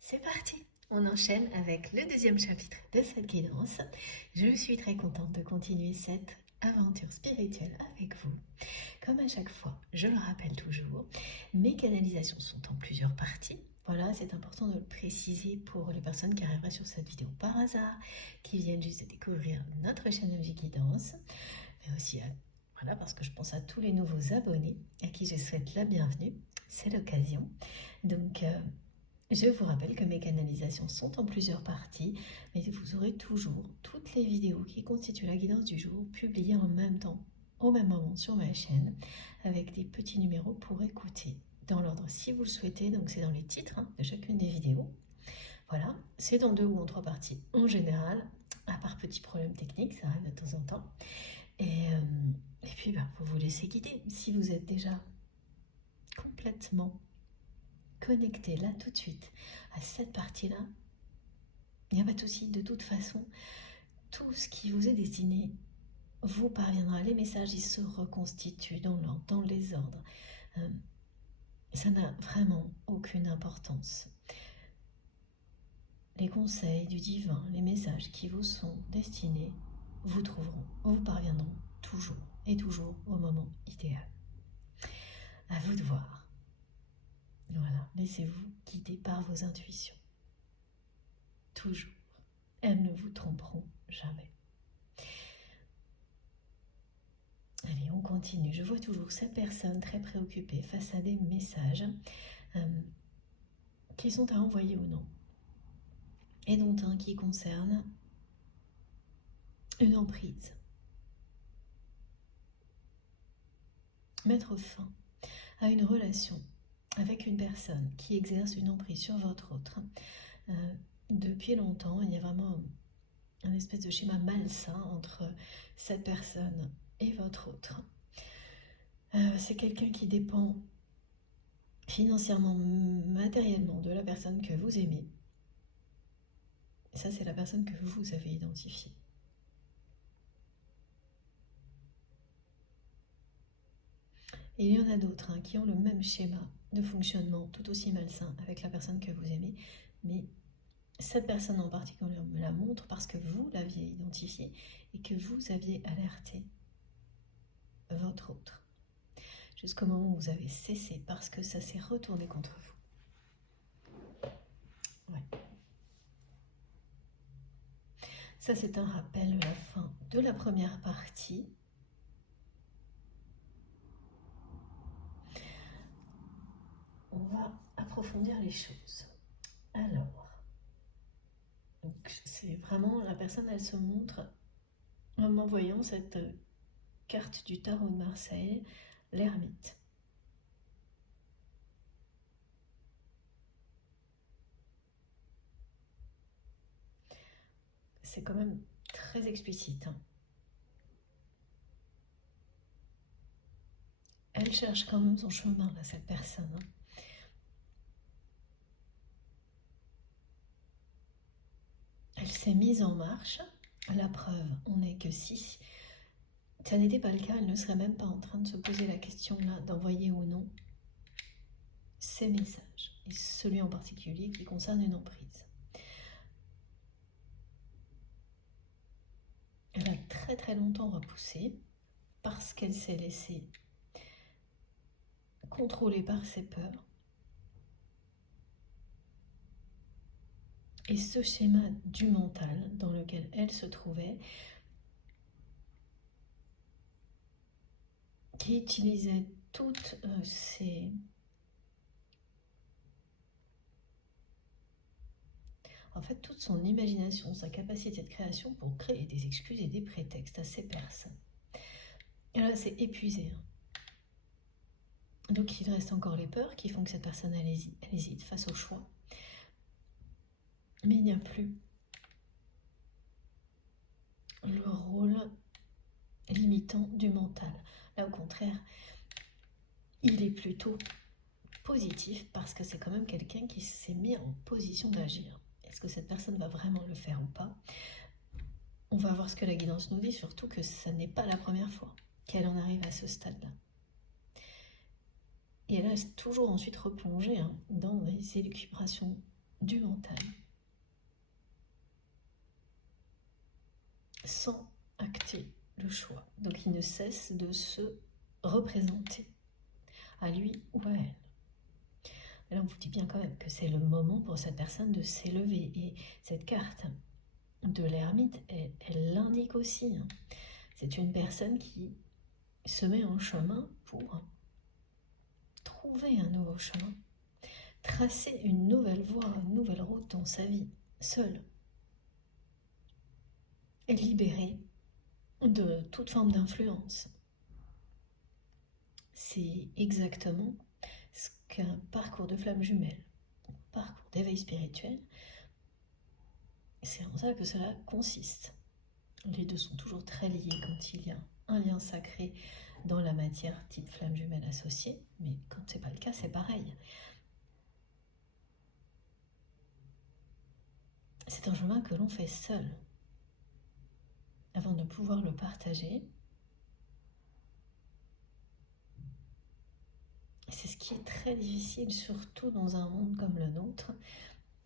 C'est parti! On enchaîne avec le deuxième chapitre de cette guidance. Je suis très contente de continuer cette aventure spirituelle avec vous. Comme à chaque fois, je le rappelle toujours, mes canalisations sont en plusieurs parties. Voilà, c'est important de le préciser pour les personnes qui arriveraient sur cette vidéo par hasard, qui viennent juste de découvrir notre chaîne MJ Guidance, mais aussi voilà, parce que je pense à tous les nouveaux abonnés à qui je souhaite la bienvenue. C'est l'occasion. Donc, je vous rappelle que mes canalisations sont en plusieurs parties, mais vous aurez toujours toutes les vidéos qui constituent la guidance du jour publiées en même temps, au même moment sur ma chaîne, avec des petits numéros pour écouter dans l'ordre si vous le souhaitez. Donc c'est dans les titres de chacune des vidéos. Voilà, c'est dans 2 ou en 3 parties en général, à part petits problèmes techniques, ça arrive de temps en temps. Et puis vous vous laissez guider. Si vous êtes déjà complètement connecté là tout de suite à cette partie-là, il n'y a pas de souci. De toute façon, tout ce qui vous est destiné vous parviendra. Les messages, ils se reconstituent dans l'ordre, dans les ordres. Ça n'a vraiment aucune importance. Les conseils du divin, les messages qui vous sont destinés, vous trouveront, vous parviendront toujours et toujours au moment idéal. À vous de voir. Voilà, laissez-vous guider par vos intuitions. Toujours. Elles ne vous tromperont jamais. Allez, on continue. Je vois toujours cette personne très préoccupée face à des messages qui sont à envoyer ou non. Et dont un qui concerne une emprise. Mettre fin à une relation avec une personne qui exerce une emprise sur votre autre. Depuis longtemps, il y a vraiment un espèce de schéma malsain entre cette personne et votre autre. C'est quelqu'un qui dépend financièrement, matériellement de la personne que vous aimez. Et ça, c'est la personne que vous avez identifiée. Et il y en a d'autres qui ont le même schéma de fonctionnement tout aussi malsain avec la personne que vous aimez, mais cette personne en particulier me la montre parce que vous l'aviez identifiée et que vous aviez alerté votre autre. Jusqu'au moment où vous avez cessé parce que ça s'est retourné contre vous. Ouais. Ça, c'est un rappel de la fin de la première partie. On va approfondir les choses. Alors, c'est vraiment, la personne, elle se montre en m'envoyant cette carte du tarot de Marseille, l'ermite. C'est quand même très explicite. Elle cherche quand même son chemin, là, cette personne. Elle s'est mise en marche. La preuve, on n'est que si ça n'était pas le cas, elle ne serait même pas en train de se poser la question là d'envoyer ou non ces messages, et celui en particulier qui concerne une emprise. Elle a très très longtemps repoussé parce qu'elle s'est laissée contrôler par ses peurs. Et ce schéma du mental dans lequel elle se trouvait, qui utilisait toutes ses... En fait, toute son imagination, sa capacité de création pour créer des excuses et des prétextes à ces personnes. Et là, c'est épuisé. Donc, il reste encore les peurs qui font que cette personne, elle hésite face au choix. Mais il n'y a plus le rôle limitant du mental. Là, au contraire, il est plutôt positif parce que c'est quand même quelqu'un qui s'est mis en position d'agir. Est-ce que cette personne va vraiment le faire ou pas? On va voir ce que la guidance nous dit, surtout que ça n'est pas la première fois qu'elle en arrive à ce stade-là. Et elle reste toujours ensuite replongée dans ses élucubrations du mental, sans acter le choix. Donc il ne cesse de se représenter à lui ou à elle. Et là on vous dit bien quand même que c'est le moment pour cette personne de s'élever. Et cette carte de l'ermite, elle l'indique aussi. C'est une personne qui se met en chemin pour trouver un nouveau chemin, tracer une nouvelle voie, une nouvelle route dans sa vie, seule, et libérée de toute forme d'influence. C'est exactement ce qu'un parcours de flamme jumelle, un parcours d'éveil spirituel, c'est en ça que cela consiste. Les deux sont toujours très liés quand il y a un lien sacré dans la matière type flamme jumelle associée, mais quand c'est pas le cas, c'est pareil. C'est un chemin que l'on fait seul, avant de pouvoir le partager. C'est ce qui est très difficile, surtout dans un monde comme le nôtre,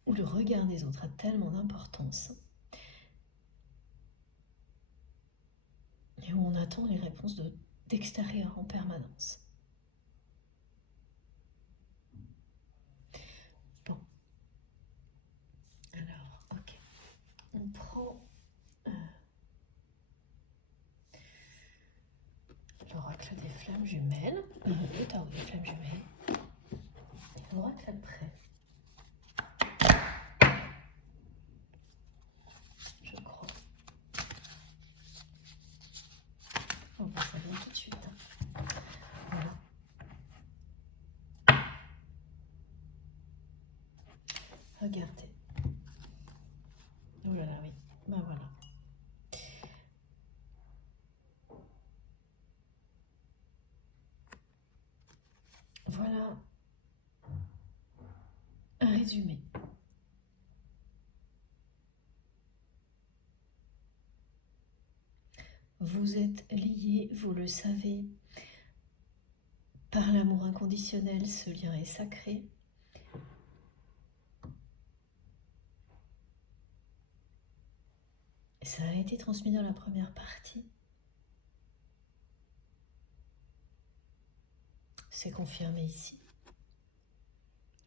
où le regard des autres a tellement d'importance, et où on attend les réponses d'extérieur en permanence. Bon. Alors, ok. On prend l'oracle des flammes jumelles, le tarot des flammes jumelles, et l'oracle après. Je crois. Oh, ben, ça vient tout de suite. Voilà. Regardez. Oh là là, oui. Ben voilà. Voilà un résumé. Vous êtes liés, vous le savez, par l'amour inconditionnel, ce lien est sacré. Ça a été transmis dans la première partie. C'est confirmé ici.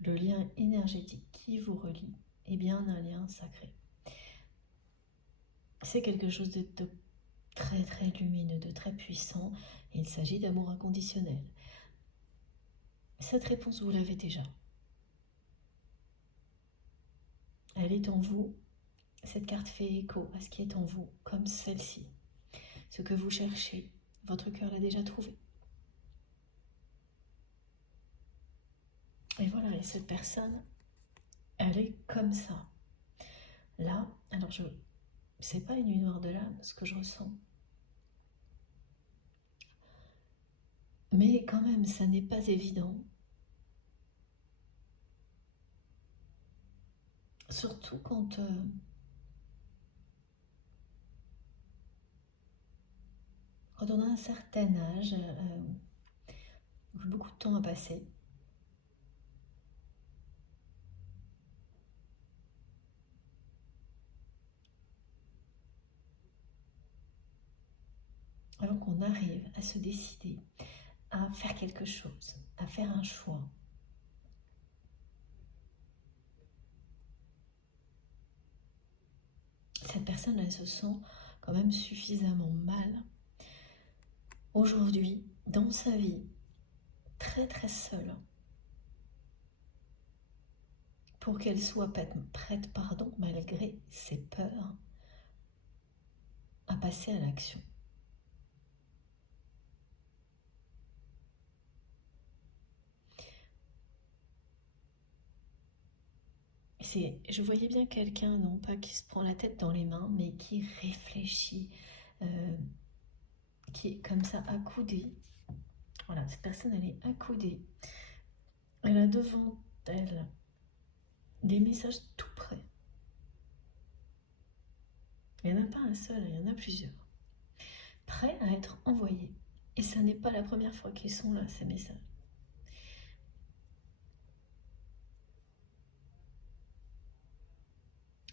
Le lien énergétique qui vous relie est bien un lien sacré. C'est quelque chose de très très lumineux, de très puissant. Il s'agit d'amour inconditionnel. Cette réponse, vous l'avez déjà. Elle est en vous. Cette carte fait écho à ce qui est en vous, comme celle-ci. Ce que vous cherchez, votre cœur l'a déjà trouvé. Et voilà, et cette personne, elle est comme ça. Là, alors c'est pas une nuit noire de l'âme, ce que je ressens. Mais quand même, ça n'est pas évident. Surtout quand on a un certain âge, beaucoup de temps à passer. Avant qu'on arrive à se décider à faire quelque chose, à faire un choix. Cette personne, elle se sent quand même suffisamment mal aujourd'hui, dans sa vie, très très seule, pour qu'elle soit prête, malgré ses peurs, à passer à l'action. Je voyais bien quelqu'un, non pas qui se prend la tête dans les mains, mais qui réfléchit, qui est comme ça accoudée. Voilà, cette personne, elle est accoudée. Elle a devant elle des messages tout près. Il n'y en a pas un seul, il y en a plusieurs. Prêts à être envoyés. Et ça n'est pas la première fois qu'ils sont là, ces messages.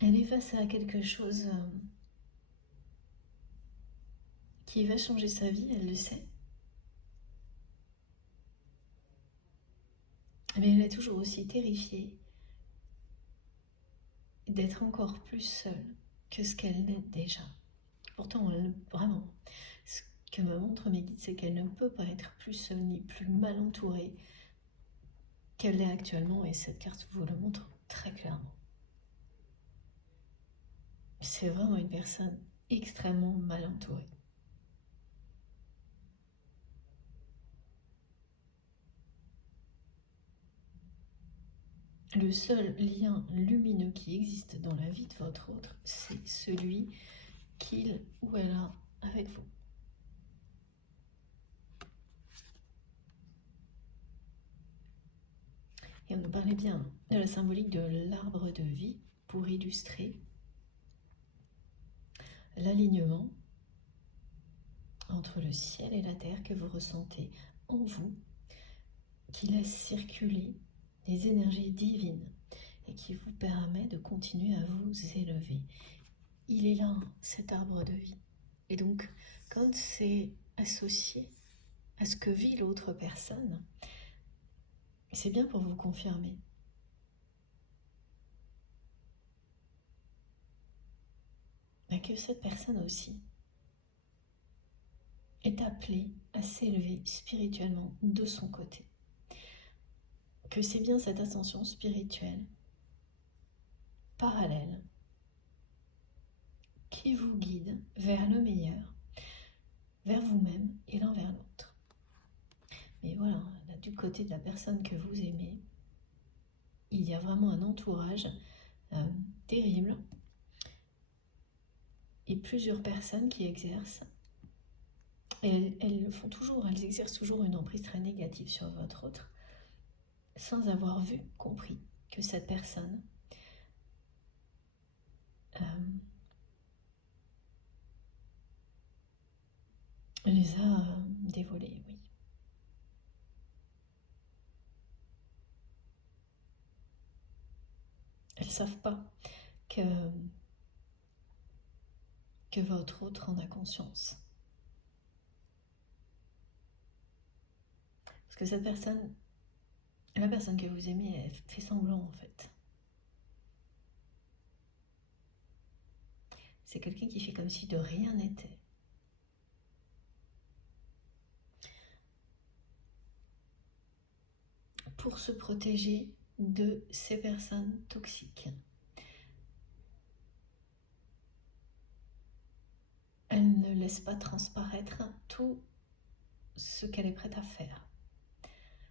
Elle est face à quelque chose qui va changer sa vie, elle le sait. Mais elle est toujours aussi terrifiée d'être encore plus seule que ce qu'elle n'est déjà. Pourtant, vraiment, ce que me montrent mes guides, c'est qu'elle ne peut pas être plus seule ni plus mal entourée qu'elle l'est actuellement, et cette carte vous le montre très clairement. C'est vraiment une personne extrêmement mal entourée. Le seul lien lumineux qui existe dans la vie de votre autre, c'est celui qu'il ou elle a avec vous. Et on nous parlait bien de la symbolique de l'arbre de vie pour illustrer l'alignement entre le ciel et la terre que vous ressentez en vous, qui laisse circuler les énergies divines et qui vous permet de continuer à vous élever. Il est là, cet arbre de vie. Et donc, quand c'est associé à ce que vit l'autre personne, c'est bien pour vous confirmer que cette personne aussi est appelée à s'élever spirituellement de son côté. Que c'est bien cette ascension spirituelle parallèle qui vous guide vers le meilleur, vers vous-même et l'un vers l'autre. Mais voilà, là, du côté de la personne que vous aimez, il y a vraiment un entourage terrible et plusieurs personnes qui exercent. Et elles exercent toujours une emprise très négative sur votre autre, sans avoir compris que cette personne les a dévolés, oui. Elles ne savent pas que votre autre en a conscience. Parce que cette personne, la personne que vous aimez, elle fait semblant en fait. C'est quelqu'un qui fait comme si de rien n'était. Pour se protéger de ces personnes toxiques. Elle ne laisse pas transparaître tout ce qu'elle est prête à faire.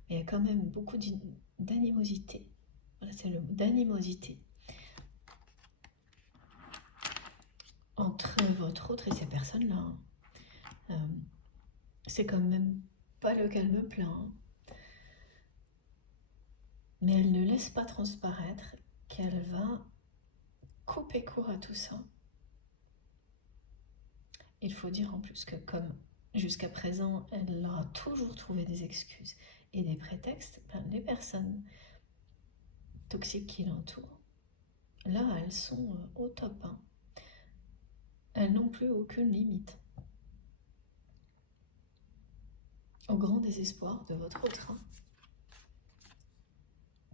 Mais il y a quand même beaucoup d'animosité. Voilà, c'est le mot, d'animosité entre votre autre et ces personnes-là. C'est quand même pas le calme plein. Mais elle ne laisse pas transparaître qu'elle va couper court à tout ça. Il faut dire en plus que comme jusqu'à présent, elle aura toujours trouvé des excuses et des prétextes, les personnes toxiques qui l'entourent, là, elles sont au top. Elles n'ont plus aucune limite. Au grand désespoir de votre autre,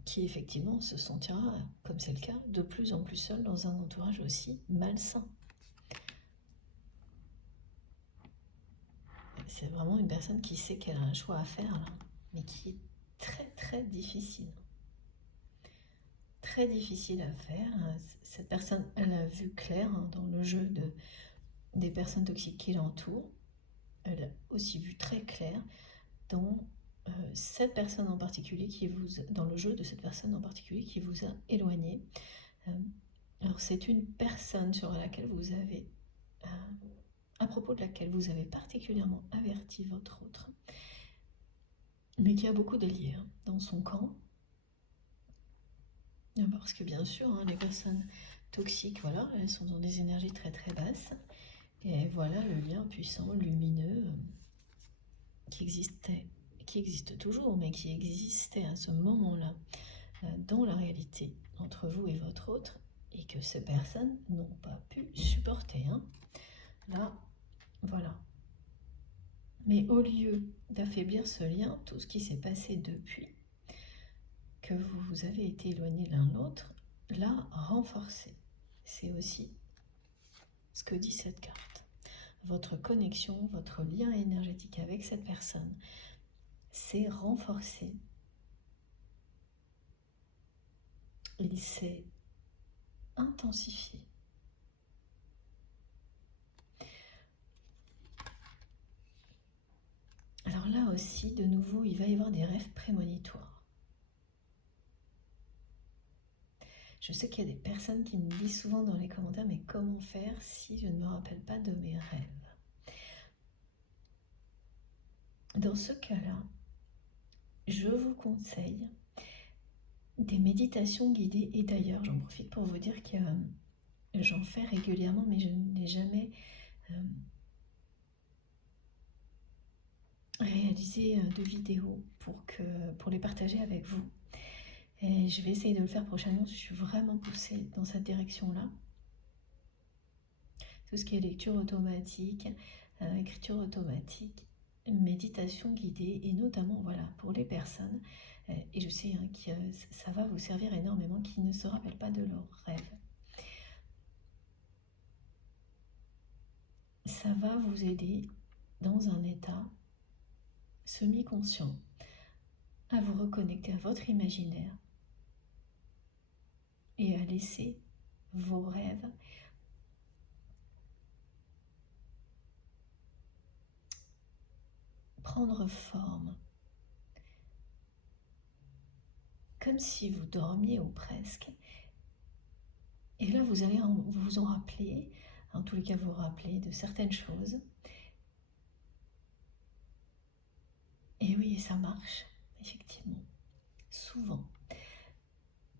qui effectivement se sentira, comme c'est le cas, de plus en plus seul dans un entourage aussi malsain. C'est vraiment une personne qui sait qu'elle a un choix à faire, là, mais qui est très très difficile. Très difficile à faire. Cette personne, elle a vu clair dans le jeu des personnes toxiques qui l'entourent. Elle a aussi vu très clair dans cette personne en particulier dans le jeu de cette personne en particulier qui vous a éloigné. Alors c'est une personne sur laquelle vous avez, à propos de laquelle vous avez particulièrement averti votre autre, mais qui a beaucoup d'alliés dans son camp. Parce que bien sûr, les personnes toxiques, voilà, elles sont dans des énergies très très basses. Et voilà le lien puissant, lumineux, qui existe toujours, mais qui existait à ce moment-là dans la réalité entre vous et votre autre, et que ces personnes n'ont pas pu supporter. Hein. Là, voilà. Mais au lieu d'affaiblir ce lien, tout ce qui s'est passé depuis que vous avez été éloignés l'un de l'autre, l'a renforcé. C'est aussi ce que dit cette carte. Votre connexion, votre lien énergétique avec cette personne s'est renforcé. Il s'est intensifié. Alors là aussi, de nouveau, il va y avoir des rêves prémonitoires. Je sais qu'il y a des personnes qui me disent souvent dans les commentaires, mais comment faire si je ne me rappelle pas de mes rêves? Dans ce cas-là, je vous conseille des méditations guidées. Et d'ailleurs, j'en profite pour vous dire que j'en fais régulièrement, mais je n'ai jamais réalisé de vidéos pour les partager avec vous. Et je vais essayer de le faire prochainement. Je suis vraiment poussée dans cette direction-là. Tout ce qui est lecture automatique, écriture automatique, méditation guidée, et notamment voilà, pour les personnes, et je sais hein, que ça va vous servir énormément, qui ne se rappellent pas de leurs rêves. Ça va vous aider dans un état semi-conscient à vous reconnecter à votre imaginaire et à laisser vos rêves prendre forme, comme si vous dormiez ou presque. Et là, vous allez vous en rappeler, en tous les cas vous rappeler de certaines choses. Et oui, ça marche, effectivement, souvent,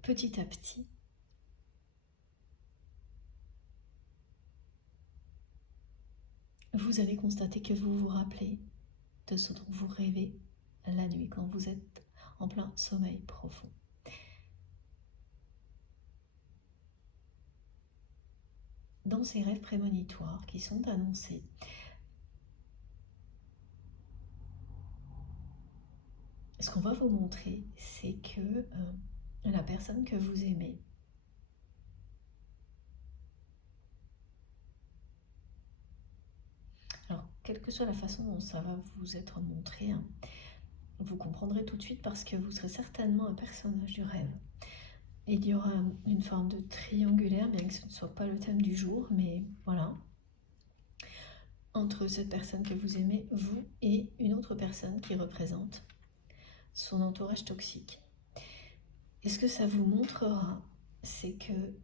petit à petit. Vous allez constater que vous vous rappelez de ce dont vous rêvez la nuit quand vous êtes en plein sommeil profond. Dans ces rêves prémonitoires qui sont annoncés, ce qu'on va vous montrer, c'est que la personne que vous aimez alors, quelle que soit la façon dont ça va vous être montré, hein, vous comprendrez tout de suite parce que vous serez certainement un personnage du rêve. Il y aura une forme de triangulaire, bien que ce ne soit pas le thème du jour, mais voilà. Entre cette personne que vous aimez, vous, et une autre personne qui représente son entourage toxique. Et ce que ça vous montrera, c'est que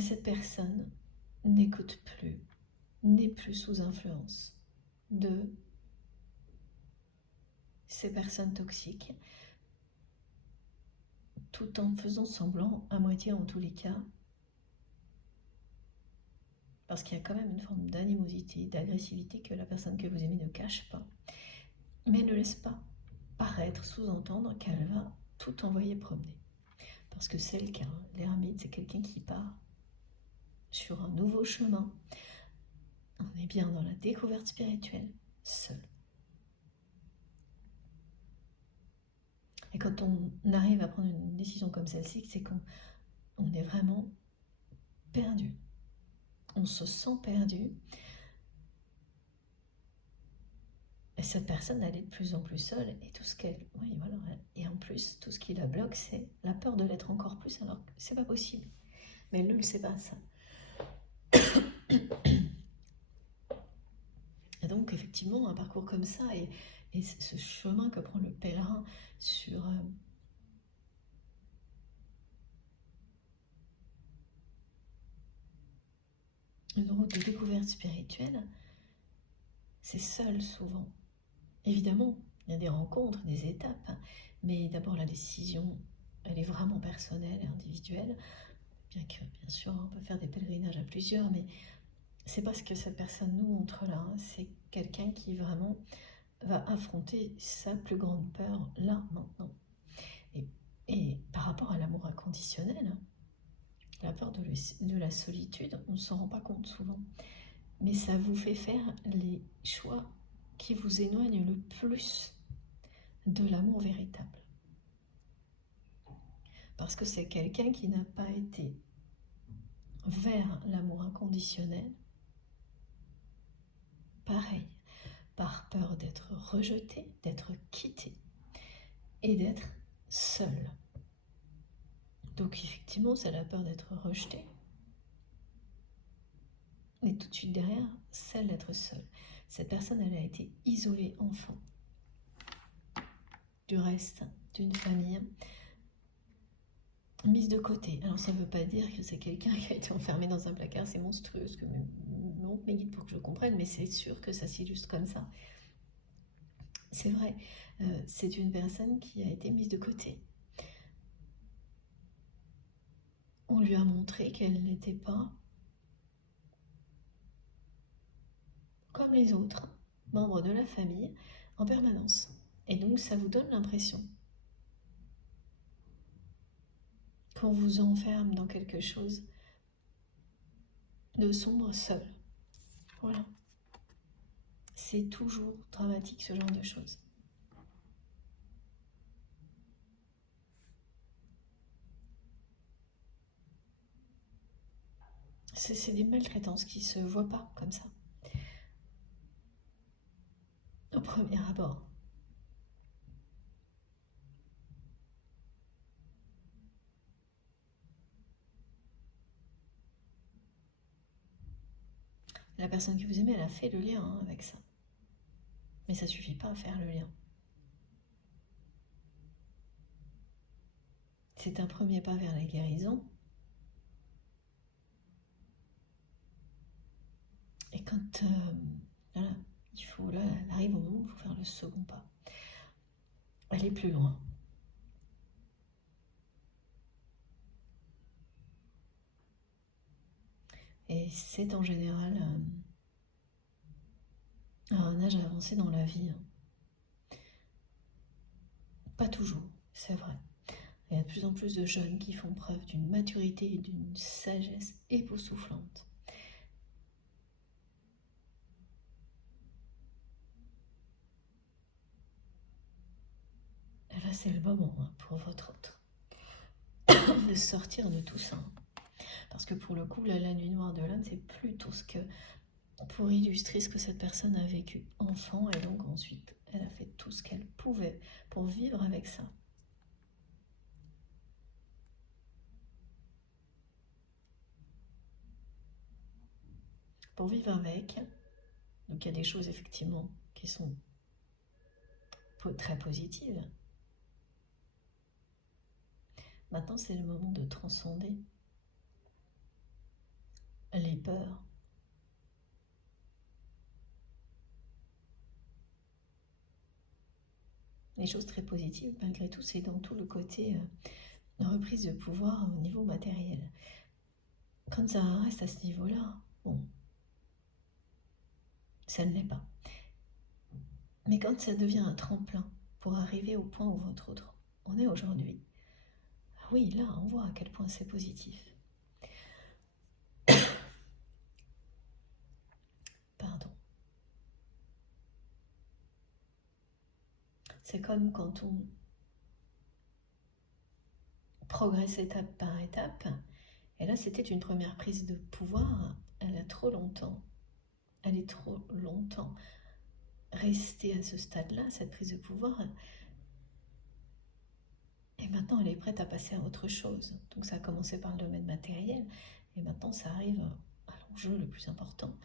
cette personne n'écoute plus, n'est plus sous influence de ces personnes toxiques, tout en faisant semblant, à moitié en tous les cas, parce qu'il y a quand même une forme d'animosité, d'agressivité que la personne que vous aimez ne cache pas, mais ne laisse pas paraître, sous-entendre qu'elle va tout envoyer promener. Parce que c'est le cas, l'ermite, c'est quelqu'un qui part sur un nouveau chemin. On est bien dans la découverte spirituelle, seul. Et quand on arrive à prendre une décision comme celle-ci, c'est qu'on est vraiment perdu. On se sent perdu. Et cette personne, elle est de plus en plus seule. Et tout ce qu'elle... Oui, voilà. Et en plus, tout ce qui la bloque, c'est la peur de l'être encore plus, alors que c'est pas possible. Mais elle ne le sait pas, ça. Et donc, effectivement, un parcours comme ça, et ce chemin que prend le pèlerin sur... une route de découverte spirituelle, c'est seul souvent. Évidemment, il y a des rencontres, des étapes, mais d'abord la décision, elle est vraiment personnelle et individuelle, bien que, bien sûr, on peut faire des pèlerinages à plusieurs, mais c'est pas ce que cette personne nous montre là, hein. C'est quelqu'un qui vraiment va affronter sa plus grande peur là, maintenant. Et par rapport à l'amour inconditionnel, La peur de la solitude, on ne s'en rend pas compte souvent. Mais ça vous fait faire les choix qui vous éloignent le plus de l'amour véritable. Parce que c'est quelqu'un qui n'a pas été vers l'amour inconditionnel. Pareil, par peur d'être rejeté, d'être quitté et d'être seul. Donc effectivement, c'est la peur d'être rejeté. Et tout de suite derrière, celle d'être seule. Cette personne, elle a été isolée enfant du reste d'une famille, mise de côté. Alors ça ne veut pas dire que c'est quelqu'un qui a été enfermé dans un placard, c'est monstrueux ce que me montrent mes guides pour que je comprenne, mais c'est sûr que ça s'illustre comme ça. C'est vrai, c'est une personne qui a été mise de côté. On lui a montré qu'elle n'était pas comme les autres membres de la famille en permanence. Et donc ça vous donne l'impression qu'on vous enferme dans quelque chose de sombre seul. Voilà. C'est toujours dramatique ce genre de choses. C'est des maltraitances qui ne se voient pas comme ça. Au premier abord. La personne qui vous aimait, elle a fait le lien avec ça. Mais ça ne suffit pas à faire le lien. C'est un premier pas vers la guérison. Et quand voilà, là, elle arrive au moment où il faut faire le second pas. Aller plus loin. Et c'est en général à un âge avancé dans la vie. Pas toujours, c'est vrai. Il y a de plus en plus de jeunes qui font preuve d'une maturité et d'une sagesse époustouflante. Et là, c'est le moment pour votre autre de sortir de tout ça. Parce que pour le coup, là, la nuit noire de l'âme, c'est plutôt ce que, pour illustrer ce que cette personne a vécu enfant, et donc ensuite, elle a fait tout ce qu'elle pouvait pour vivre avec ça. Pour vivre avec, donc il y a des choses effectivement qui sont très positives. Maintenant, c'est le moment de transcender les peurs. Les choses très positives, malgré tout, c'est dans tout le côté reprise de pouvoir au niveau matériel. Quand ça reste à ce niveau-là, bon, ça ne l'est pas. Mais quand ça devient un tremplin pour arriver au point où votre autre en est aujourd'hui, oui, là, on voit à quel point c'est positif. Pardon. C'est comme quand on progresse étape par étape. Et là, c'était une première prise de pouvoir. Elle est trop longtemps restée à ce stade-là, cette prise de pouvoir. Et maintenant, elle est prête à passer à autre chose. Donc ça a commencé par le domaine matériel. Et maintenant, ça arrive à l'enjeu le plus important.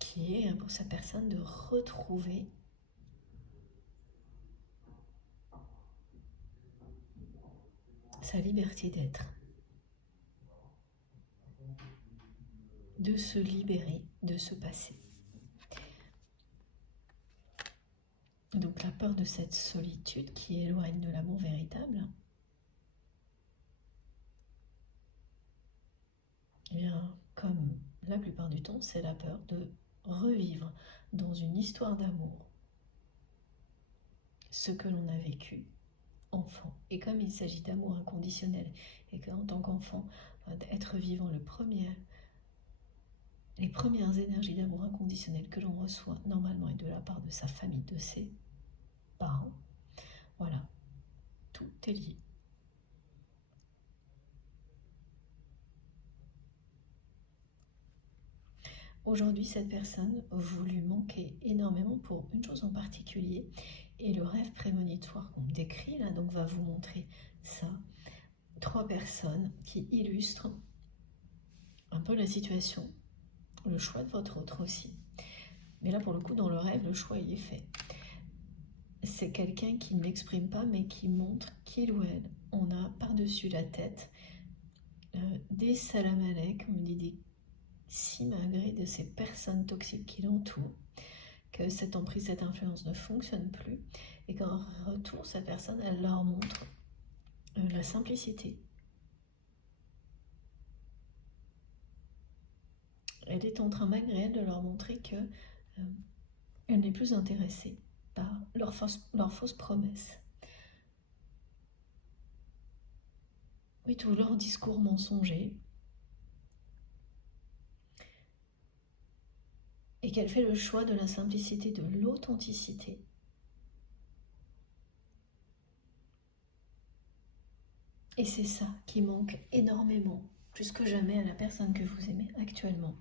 Qui est pour cette personne de retrouver sa liberté d'être. De se libérer de ce passé. Donc la peur de cette solitude qui éloigne de l'amour véritable, eh bien, comme la plupart du temps, c'est la peur de revivre dans une histoire d'amour ce que l'on a vécu enfant. Et comme il s'agit d'amour inconditionnel, et qu'en tant qu'enfant, être vivant les premières énergies d'amour inconditionnel que l'on reçoit normalement est de la part de sa famille, de ses parents. Voilà, tout est lié. Aujourd'hui, cette personne, vous lui manquez énormément pour une chose en particulier. Et le rêve prémonitoire qu'on décrit là, donc va vous montrer ça. 3 personnes qui illustrent un peu la situation, le choix de votre autre aussi. Mais là, pour le coup, dans le rêve, le choix, il est fait. C'est quelqu'un qui ne l'exprime pas, mais qui montre qu'il ou elle en a par-dessus la tête des salamalek, on dit des simagrées de ces personnes toxiques qui l'entourent, que cette emprise, cette influence ne fonctionne plus, et qu'en retour, cette personne, elle leur montre la simplicité. Elle est en train, malgré elle, de leur montrer que elle n'est plus intéressée par leurs fausses promesses. Oui, tout leur discours mensonger. Et qu'elle fait le choix de la simplicité, de l'authenticité. Et c'est ça qui manque énormément, plus que jamais, à la personne que vous aimez actuellement.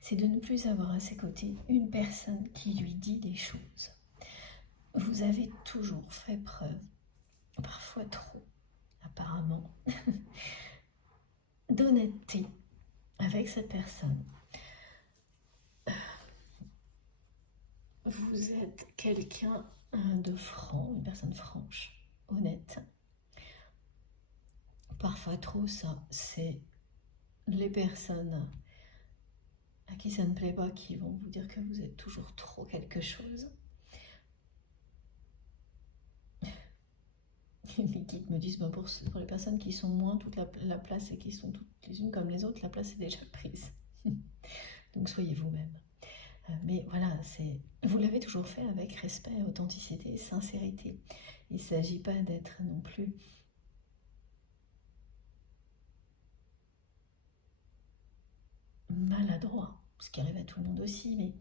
C'est de ne plus avoir à ses côtés une personne qui lui dit des choses. Vous avez toujours fait preuve, parfois trop, apparemment, d'honnêteté avec cette personne. Vous êtes quelqu'un de franc, une personne franche, honnête. Parfois trop, ça, c'est les personnes à qui ça ne plaît pas qui vont vous dire que vous êtes toujours trop quelque chose. Les guides me disent, pour les personnes qui sont moins toute la place et qui sont toutes les unes comme les autres, la place est déjà prise. Donc soyez vous-même. Mais voilà, vous l'avez toujours fait avec respect, authenticité et sincérité. Il ne s'agit pas d'être non plus maladroit, ce qui arrive à tout le monde aussi, mais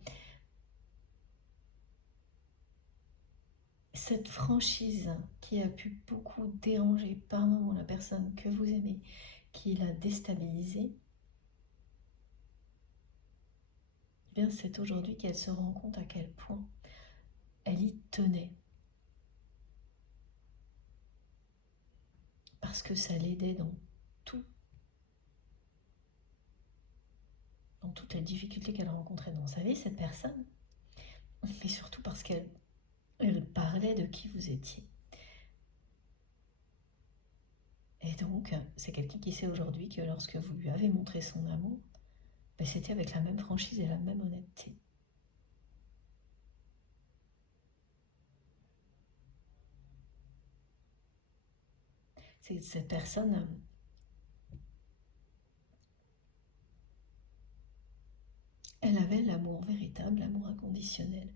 cette franchise qui a pu beaucoup déranger par moment la personne que vous aimez, qui l'a déstabilisée, eh bien c'est aujourd'hui qu'elle se rend compte à quel point elle y tenait. Parce que ça l'aidait dans tout. Dans toutes les difficultés qu'elle rencontrait dans sa vie, cette personne. Mais surtout parce qu'elle parlait de qui vous étiez. Et donc, c'est quelqu'un qui sait aujourd'hui que lorsque vous lui avez montré son amour, c'était avec la même franchise et la même honnêteté. Cette personne, elle avait l'amour véritable, l'amour inconditionnel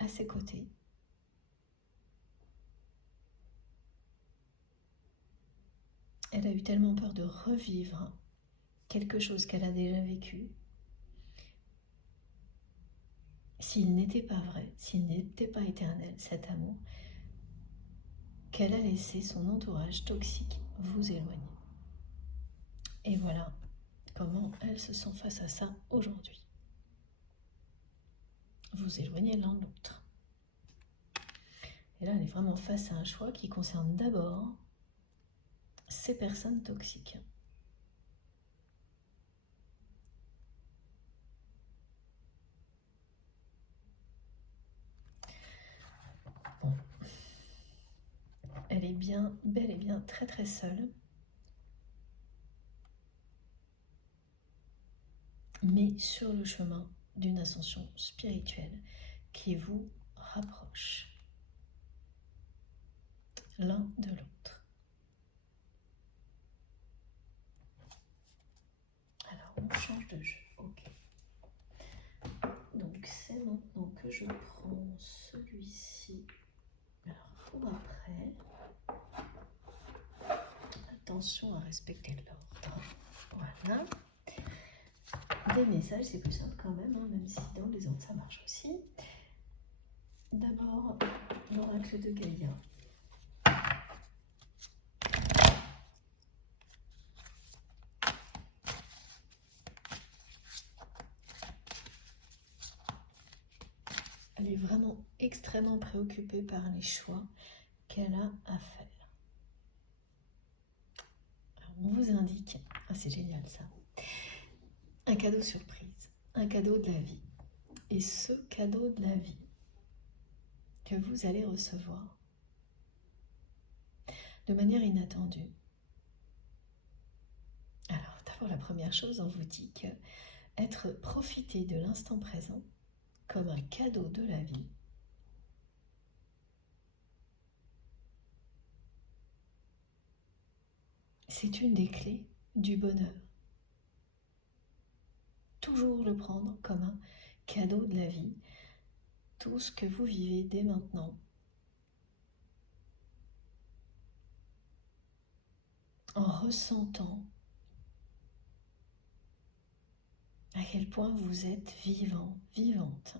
à ses côtés. Elle a eu tellement peur de revivre quelque chose qu'elle a déjà vécu. S'il n'était pas vrai, s'il n'était pas éternel, cet amour, qu'elle a laissé son entourage toxique vous éloigner. Et voilà comment elle se sent face à ça aujourd'hui. Vous éloignez l'un de l'autre. Et là, elle est vraiment face à un choix qui concerne d'abord ces personnes toxiques. Bon. Elle est bien, bel et bien très très seule. Mais sur le chemin d'une ascension spirituelle qui vous rapproche l'un de l'autre. Alors, on change de jeu. Ok. Donc, c'est maintenant que je prends celui-ci. Alors, pour après. attention à respecter l'ordre. Voilà. Des messages, c'est plus simple quand même, hein, même si dans les ordres ça marche aussi. D'abord, l'oracle de Gaïa. Elle est vraiment extrêmement préoccupée par les choix qu'elle a à faire. Alors, on vous indique, ah, c'est génial ça, un cadeau surprise, un cadeau de la vie. Et ce cadeau de la vie que vous allez recevoir de manière inattendue. Alors d'abord la première chose, on vous dit que profiter de l'instant présent comme un cadeau de la vie, c'est une des clés du bonheur. Toujours le prendre comme un cadeau de la vie. Tout ce que vous vivez dès maintenant, en ressentant à quel point vous êtes vivant, vivante,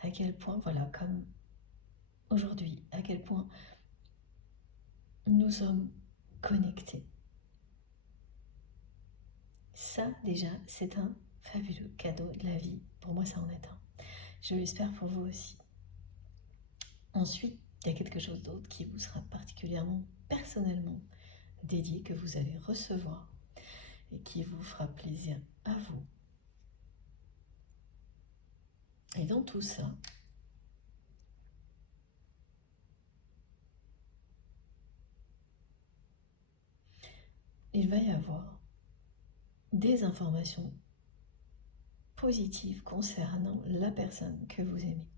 à quel point, voilà, comme aujourd'hui, à quel point nous sommes connectés. Ça, déjà, c'est un fabuleux cadeau de la vie. Pour moi, ça en est un. Je l'espère pour vous aussi. Ensuite, il y a quelque chose d'autre qui vous sera particulièrement, personnellement dédié, que vous allez recevoir et qui vous fera plaisir à vous. Et dans tout ça, il va y avoir des informations positives concernant la personne que vous aimez.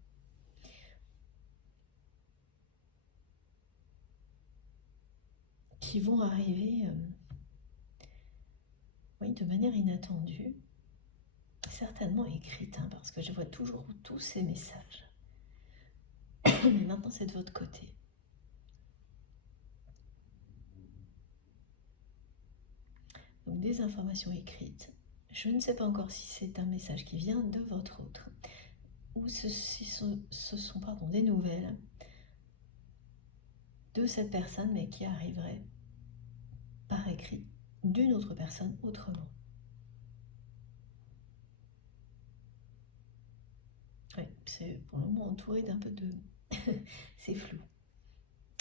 Qui vont arriver oui, de manière inattendue, certainement écrite, hein, parce que je vois toujours tous ces messages. Mais maintenant, c'est de votre côté. Donc, des informations écrites. Je ne sais pas encore si c'est un message qui vient de votre autre, ou ce sont des nouvelles de cette personne, mais qui arriverait par écrit d'une autre personne autrement. Oui, c'est pour le moment entouré d'un peu de... c'est flou.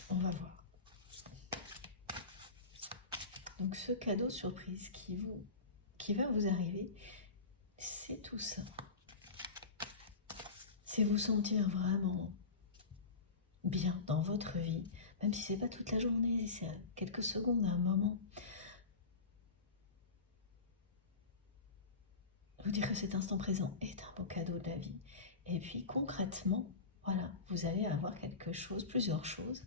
On va voir. Donc ce cadeau surprise qui va vous arriver, c'est tout ça. C'est vous sentir vraiment bien dans votre vie, même si c'est pas toute la journée, c'est à quelques secondes, à un moment. Vous dire que cet instant présent est un beau cadeau de la vie. Et puis concrètement, voilà, vous allez avoir quelque chose, plusieurs choses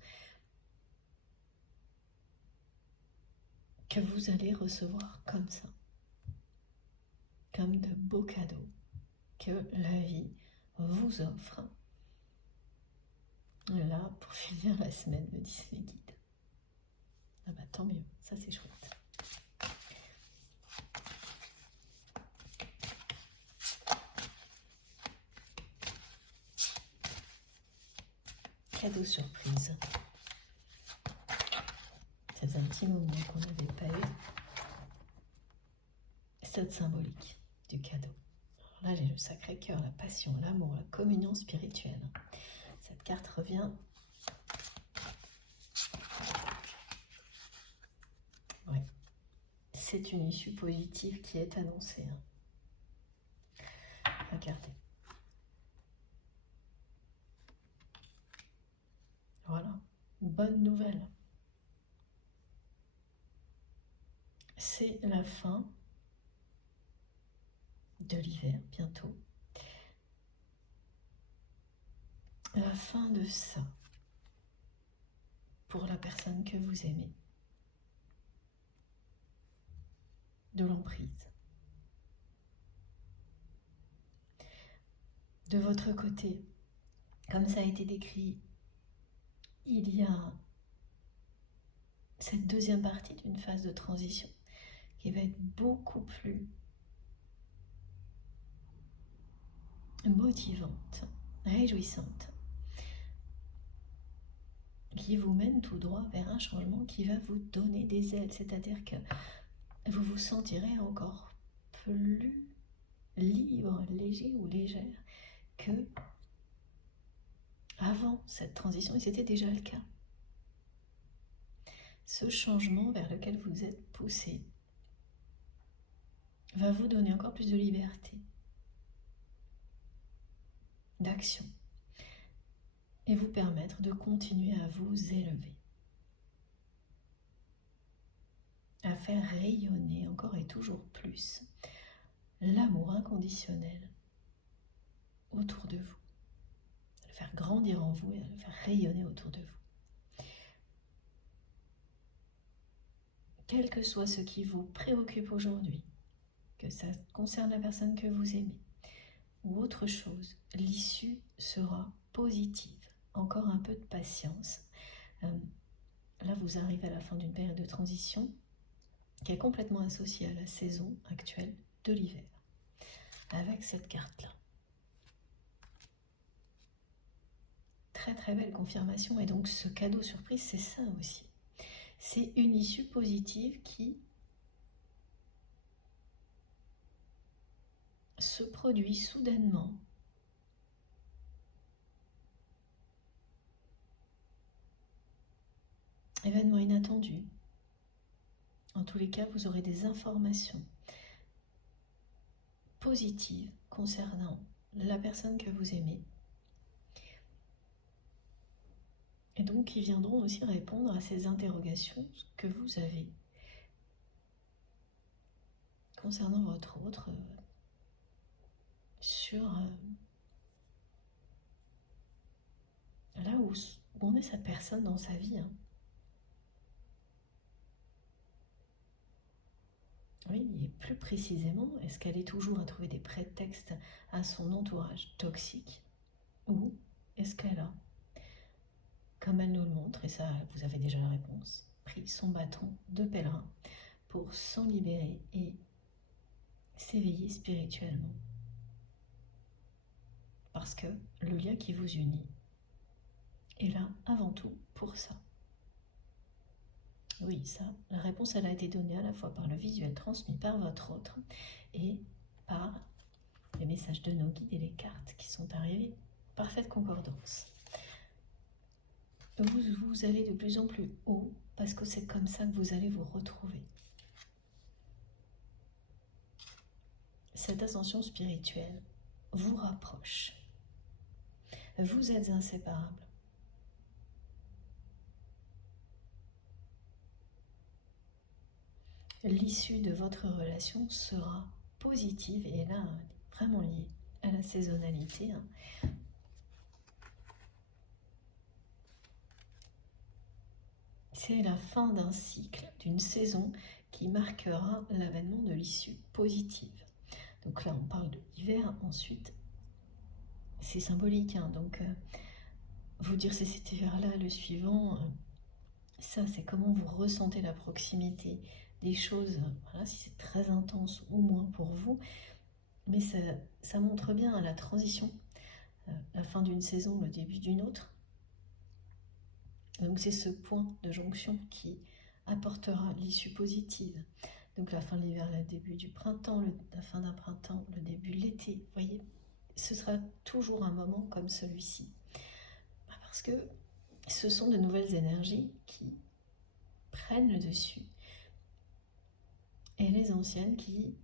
que vous allez recevoir comme ça, comme de beaux cadeaux que la vie vous offre. Là, pour finir la semaine, me disent les guides. Ah bah tant mieux, ça c'est chouette. Cadeau surprise. Ça faisait un petit moment qu'on n'avait pas eu cette symbolique du cadeau. Alors là, j'ai le Sacré-Cœur, la passion, l'amour, la communion spirituelle. Cette carte revient. Oui, c'est une issue positive qui est annoncée. Regardez. Voilà, bonne nouvelle. C'est la fin de l'hiver, bientôt. La fin de ça, pour la personne que vous aimez. De l'emprise. De votre côté, comme ça a été décrit, il y a cette deuxième partie d'une phase de transition qui va être beaucoup plus motivante, réjouissante, qui vous mène tout droit vers un changement qui va vous donner des ailes, c'est-à-dire que vous vous sentirez encore plus libre, léger ou légère que avant cette transition, et c'était déjà le cas. Ce changement vers lequel vous êtes poussé va vous donner encore plus de liberté, d'action, et vous permettre de continuer à vous élever, à faire rayonner encore et toujours plus l'amour inconditionnel autour de vous, à le faire grandir en vous et à le faire rayonner autour de vous. Quel que soit ce qui vous préoccupe aujourd'hui, que ça concerne la personne que vous aimez ou autre chose, l'issue sera positive. Encore un peu de patience. Là, vous arrivez à la fin d'une période de transition qui est complètement associée à la saison actuelle de l'hiver, avec cette carte-là. Très très belle confirmation, et donc ce cadeau surprise, c'est ça aussi. C'est une issue positive qui se produit soudainement. Événement inattendu. En tous les cas, vous aurez des informations positives concernant la personne que vous aimez. Et donc, qui viendront aussi répondre à ces interrogations que vous avez concernant votre autre sur là où on est cette personne dans sa vie. Oui, et plus précisément, est-ce qu'elle est toujours à trouver des prétextes à son entourage toxique, ou est-ce qu'elle a, comme elle nous le montre, et ça vous avez déjà la réponse, pris son bâton de pèlerin pour s'en libérer et s'éveiller spirituellement? Parce que le lien qui vous unit est là avant tout pour ça. Oui, ça, la réponse, elle a été donnée à la fois par le visuel transmis par votre autre et par les messages de nos guides et les cartes qui sont arrivés. Parfaite concordance. Vous allez de plus en plus haut parce que c'est comme ça que vous allez vous retrouver. Cette ascension spirituelle vous rapproche. Vous êtes inséparables. L'issue de votre relation sera positive, et là, vraiment liée à la saisonnalité. C'est la fin d'un cycle, d'une saison qui marquera l'avènement de l'issue positive. Donc là, on parle de l'hiver, ensuite, c'est symbolique. Donc, vous dire c'est cet hiver-là, le suivant, ça, c'est comment vous ressentez la proximité des choses, voilà, si c'est très intense ou moins pour vous. Mais ça montre bien la transition, la fin d'une saison, le début d'une autre. Donc c'est ce point de jonction qui apportera l'issue positive. Donc la fin de l'hiver, le début du printemps, la fin d'un printemps, le début de l'été. Vous voyez, ce sera toujours un moment comme celui-ci. Parce que ce sont de nouvelles énergies qui prennent le dessus, et les anciennes qui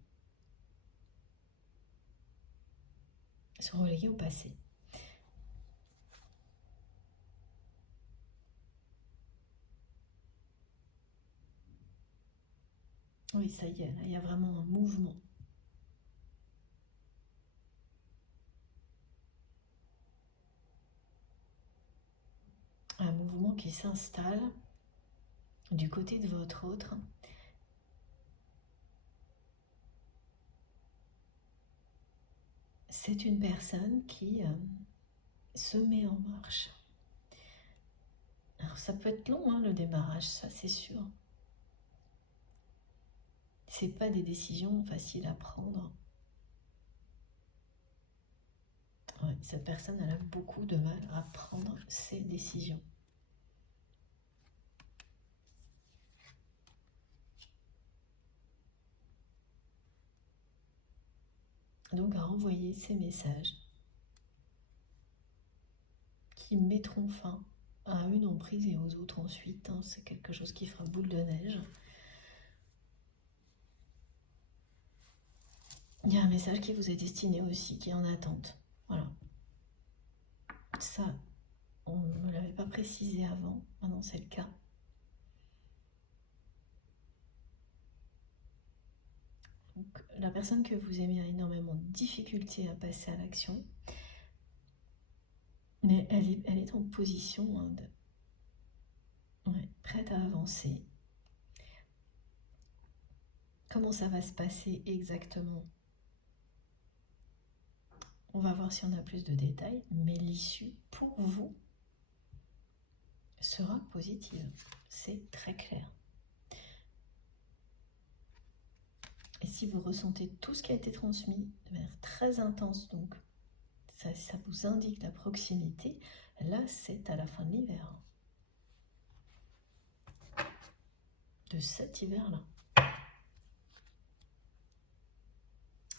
sont reléguées au passé. Oui, ça y est, là, il y a vraiment un mouvement. Un mouvement qui s'installe du côté de votre autre. C'est une personne qui se met en marche. Alors ça peut être long, hein, le démarrage, ça c'est sûr. C'est pas des décisions faciles à prendre. Ouais, cette personne, elle a beaucoup de mal à prendre ses décisions. Donc à envoyer ces messages qui mettront fin à une emprise et aux autres ensuite. Hein, c'est quelque chose qui fera boule de neige. Il y a un message qui vous est destiné aussi, qui est en attente. Voilà. Ça, on ne me l'avait pas précisé avant. Maintenant, c'est le cas. Donc, la personne que vous aimez a énormément de difficultés à passer à l'action. Mais elle est en position prête à avancer. Comment ça va se passer exactement? On va voir si on a plus de détails, mais l'issue pour vous sera positive. C'est très clair. Et si vous ressentez tout ce qui a été transmis de manière très intense, donc ça vous indique la proximité, là c'est à la fin de l'hiver. De cet hiver-là.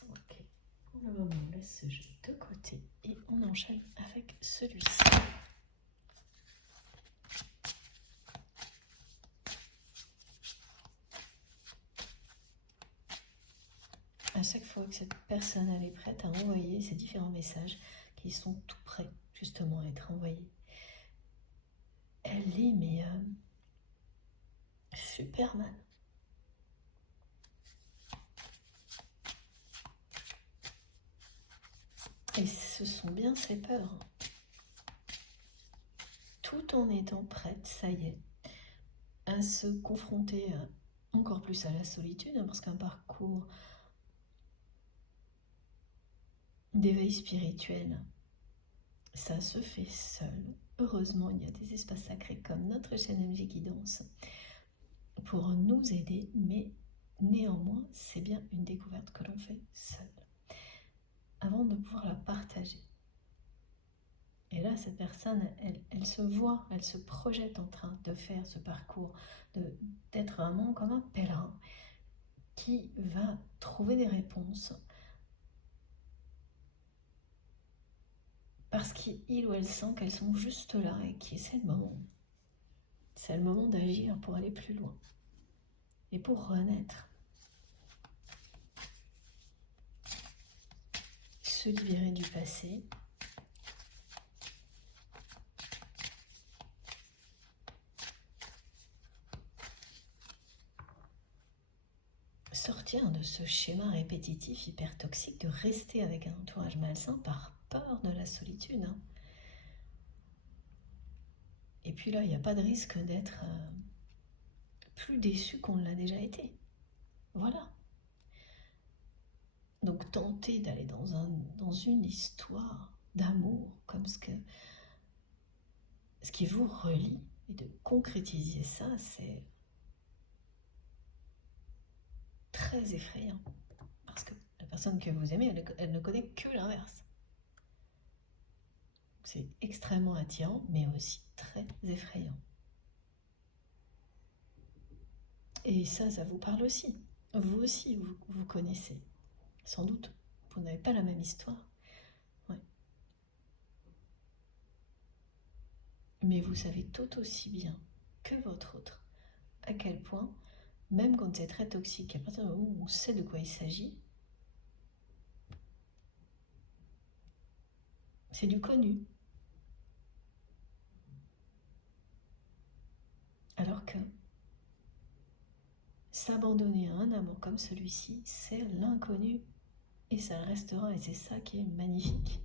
Ok, pour le moment on laisse ce jeu de côté et on enchaîne avec celui-ci. À chaque fois que cette personne elle est prête à envoyer ces différents messages qui sont tout prêts justement à être envoyés, elle est mais Superman. Et ce sont bien ses peurs. Tout en étant prête, ça y est, à se confronter encore plus à la solitude, hein, parce qu'un parcours d'éveil spirituel, ça se fait seul. Heureusement, il y a des espaces sacrés comme notre chaîne MJ Guidance pour nous aider, mais néanmoins, c'est bien une découverte que l'on fait seul, avant de pouvoir la partager. Et là, cette personne, elle se voit, elle se projette en train de faire ce parcours, d'être vraiment comme un pèlerin qui va trouver des réponses parce qu'il ou elle sent qu'elles sont juste là et que c'est le moment. C'est le moment d'agir pour aller plus loin et pour renaître. Se libérer du passé. Sortir de ce schéma répétitif hyper toxique de rester avec un entourage malsain par peur de la solitude. Hein. Et puis là, il n'y a pas de risque d'être plus déçu qu'on l'a déjà été. Voilà. Donc tenter d'aller dans une histoire d'amour comme ce qui vous relie et de concrétiser ça, c'est très effrayant. Parce que la personne que vous aimez, elle ne connaît que l'inverse. C'est extrêmement attirant, mais aussi très effrayant. Et ça vous parle aussi. Vous aussi, vous connaissez. Sans doute, vous n'avez pas la même histoire. Ouais. Mais vous savez tout aussi bien que votre autre à quel point, même quand c'est très toxique, à partir du moment où on sait de quoi il s'agit, c'est du connu. Alors que s'abandonner à un amour comme celui-ci, c'est l'inconnu. Et ça le restera, et c'est ça qui est magnifique.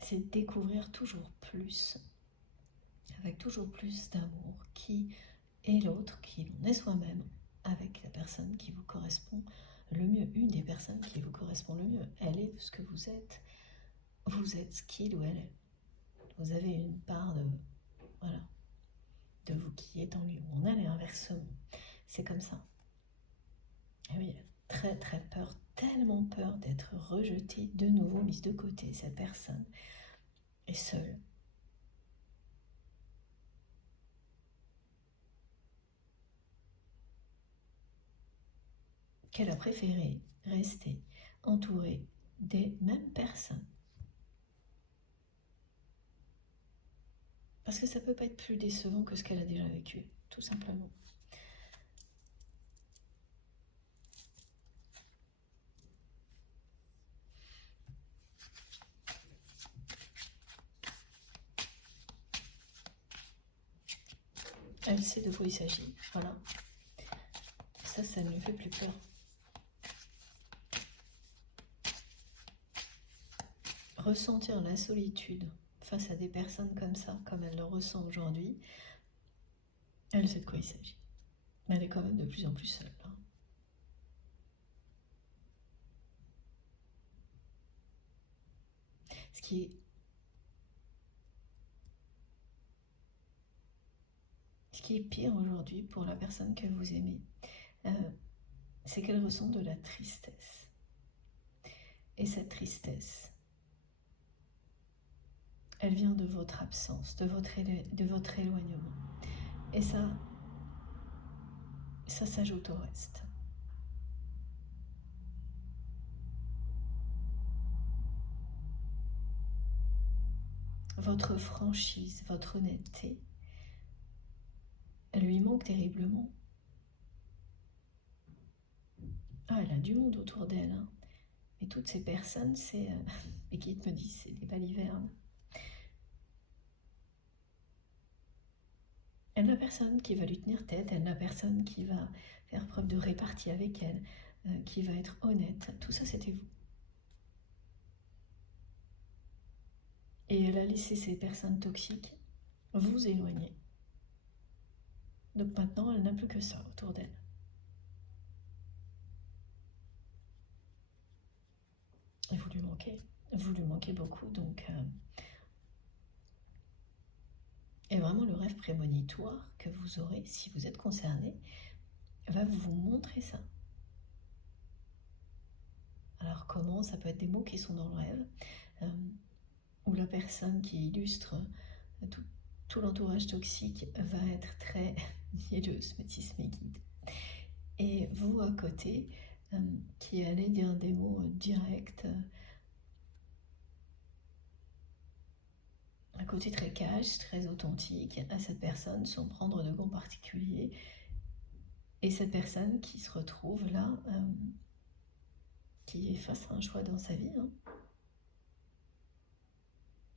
C'est découvrir toujours plus, avec toujours plus d'amour, qui est l'autre, qui l'on est soi-même, avec la personne qui vous correspond le mieux, une des personnes qui vous correspond le mieux. Elle est ce que vous êtes. Vous êtes ce qu'il ou elle est. Vous avez une part de, voilà, de vous qui est en lui. On a les inversement. C'est comme ça. Et oui, très très peur, tellement peur d'être rejetée, de nouveau mise de côté. Cette personne est seule. Qu'elle a préféré rester entourée des mêmes personnes. Parce que ça peut pas être plus décevant que ce qu'elle a déjà vécu, tout simplement. Elle sait de quoi il s'agit, voilà. Ça ne lui fait plus peur. Ressentir la solitude face à des personnes comme ça, comme elle le ressent aujourd'hui, elle sait de quoi il s'agit. Mais elle est quand même de plus en plus seule. Hein. Ce qui est pire aujourd'hui pour la personne que vous aimez, c'est qu'elle ressent de la tristesse. Et cette tristesse, elle vient de votre absence, de votre éloignement. Et ça s'ajoute au reste. Votre franchise, votre honnêteté, elle lui manque terriblement. Ah, elle a du monde autour d'elle. Hein. Mais toutes ces personnes, c'est... les guides me disent, c'est des balivernes. Elle n'a personne qui va lui tenir tête, elle n'a personne qui va faire preuve de répartie avec elle, qui va être honnête. Tout ça, c'était vous. Et elle a laissé ces personnes toxiques vous éloigner. Donc maintenant, elle n'a plus que ça autour d'elle. Et vous lui manquez beaucoup, donc... Et vraiment, le rêve prémonitoire que vous aurez, si vous êtes concerné, va vous montrer ça. Alors comment? Ça peut être des mots qui sont dans le rêve, où la personne qui illustre tout l'entourage toxique va être très mielleuse, me disent mes guides. Et vous, à côté, qui allez dire des mots directs, un côté très cash, très authentique à cette personne, sans prendre de gants particuliers. Et cette personne qui se retrouve là, qui est face à un choix dans sa vie. Hein.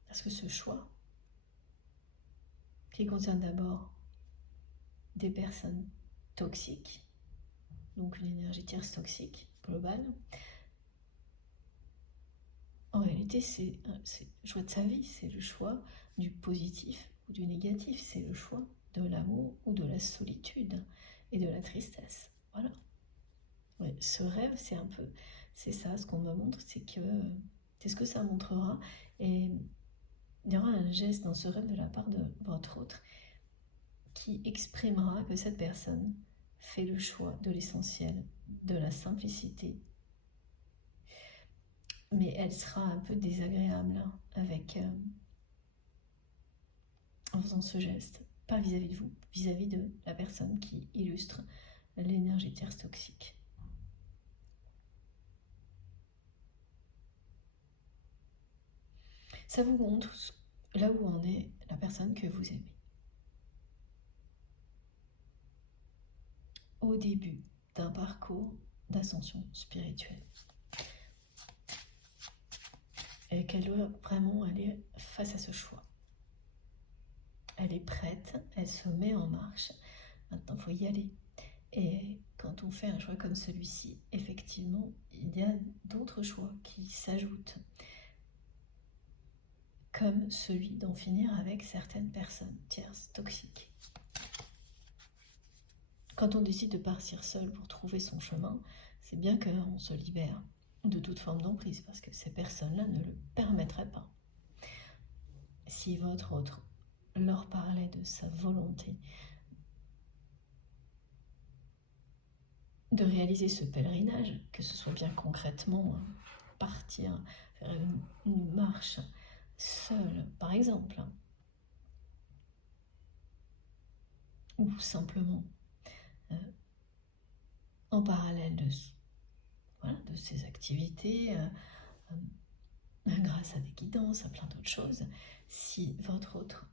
Parce que ce choix, qui concerne d'abord des personnes toxiques, donc une énergie tierce toxique globale, en réalité, c'est le choix de sa vie, c'est le choix du positif ou du négatif, c'est le choix de l'amour ou de la solitude et de la tristesse. Voilà. Ouais, ce rêve, c'est ça, ce qu'on me montre, c'est ce que ça montrera. Et il y aura un geste dans ce rêve de la part de votre autre qui exprimera que cette personne fait le choix de l'essentiel, de la simplicité. Mais elle sera un peu désagréable en faisant ce geste, pas vis-à-vis de vous, vis-à-vis de la personne qui illustre l'énergie tierce toxique. Ça vous montre là où en est la personne que vous aimez. Au début d'un parcours d'ascension spirituelle. Et qu'elle doit vraiment aller face à ce choix. Elle est prête, elle se met en marche. Maintenant, il faut y aller. Et quand on fait un choix comme celui-ci, effectivement, il y a d'autres choix qui s'ajoutent. Comme celui d'en finir avec certaines personnes tierces toxiques. Quand on décide de partir seul pour trouver son chemin, c'est bien qu'on se libère de toute forme d'emprise, parce que ces personnes-là ne le permettraient pas. Si votre autre leur parlait de sa volonté de réaliser ce pèlerinage, que ce soit bien concrètement partir, faire une marche seule, par exemple, ou simplement en parallèle de ces activités, grâce à des guidances, à plein d'autres choses, si votre autre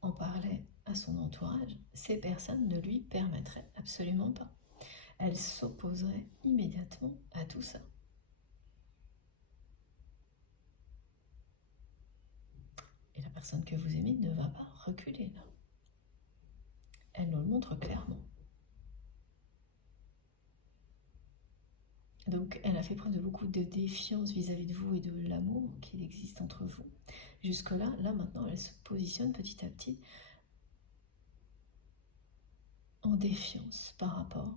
en parlait à son entourage, ces personnes ne lui permettraient absolument pas. Elles s'opposeraient immédiatement à tout ça. Et la personne que vous aimez ne va pas reculer là. Elle nous le montre clairement. Donc elle a fait preuve de beaucoup de défiance vis-à-vis de vous et de l'amour qu'il existe entre vous. Jusque-là, maintenant, elle se positionne petit à petit en défiance par rapport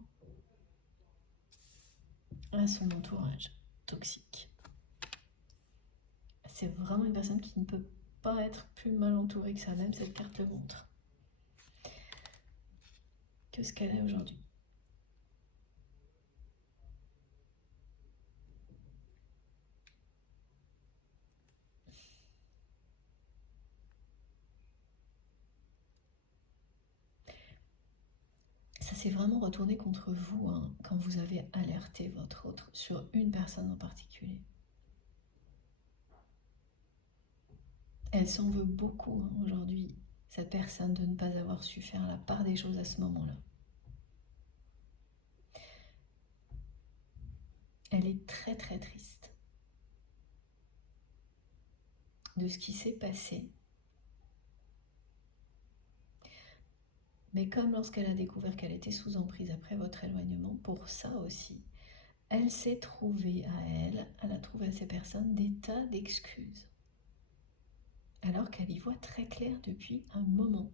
à son entourage toxique. C'est vraiment une personne qui ne peut pas être plus mal entourée que ça, même cette carte le montre, que ce qu'elle est aujourd'hui. Ça s'est vraiment retourné contre vous quand vous avez alerté votre autre sur une personne en particulier. Elle s'en veut beaucoup aujourd'hui, cette personne, de ne pas avoir su faire la part des choses à ce moment-là. Elle est très très triste de ce qui s'est passé. Mais comme lorsqu'elle a découvert qu'elle était sous emprise après votre éloignement, pour ça aussi, elle s'est trouvée elle a trouvé à ces personnes des tas d'excuses. Alors qu'elle y voit très clair depuis un moment.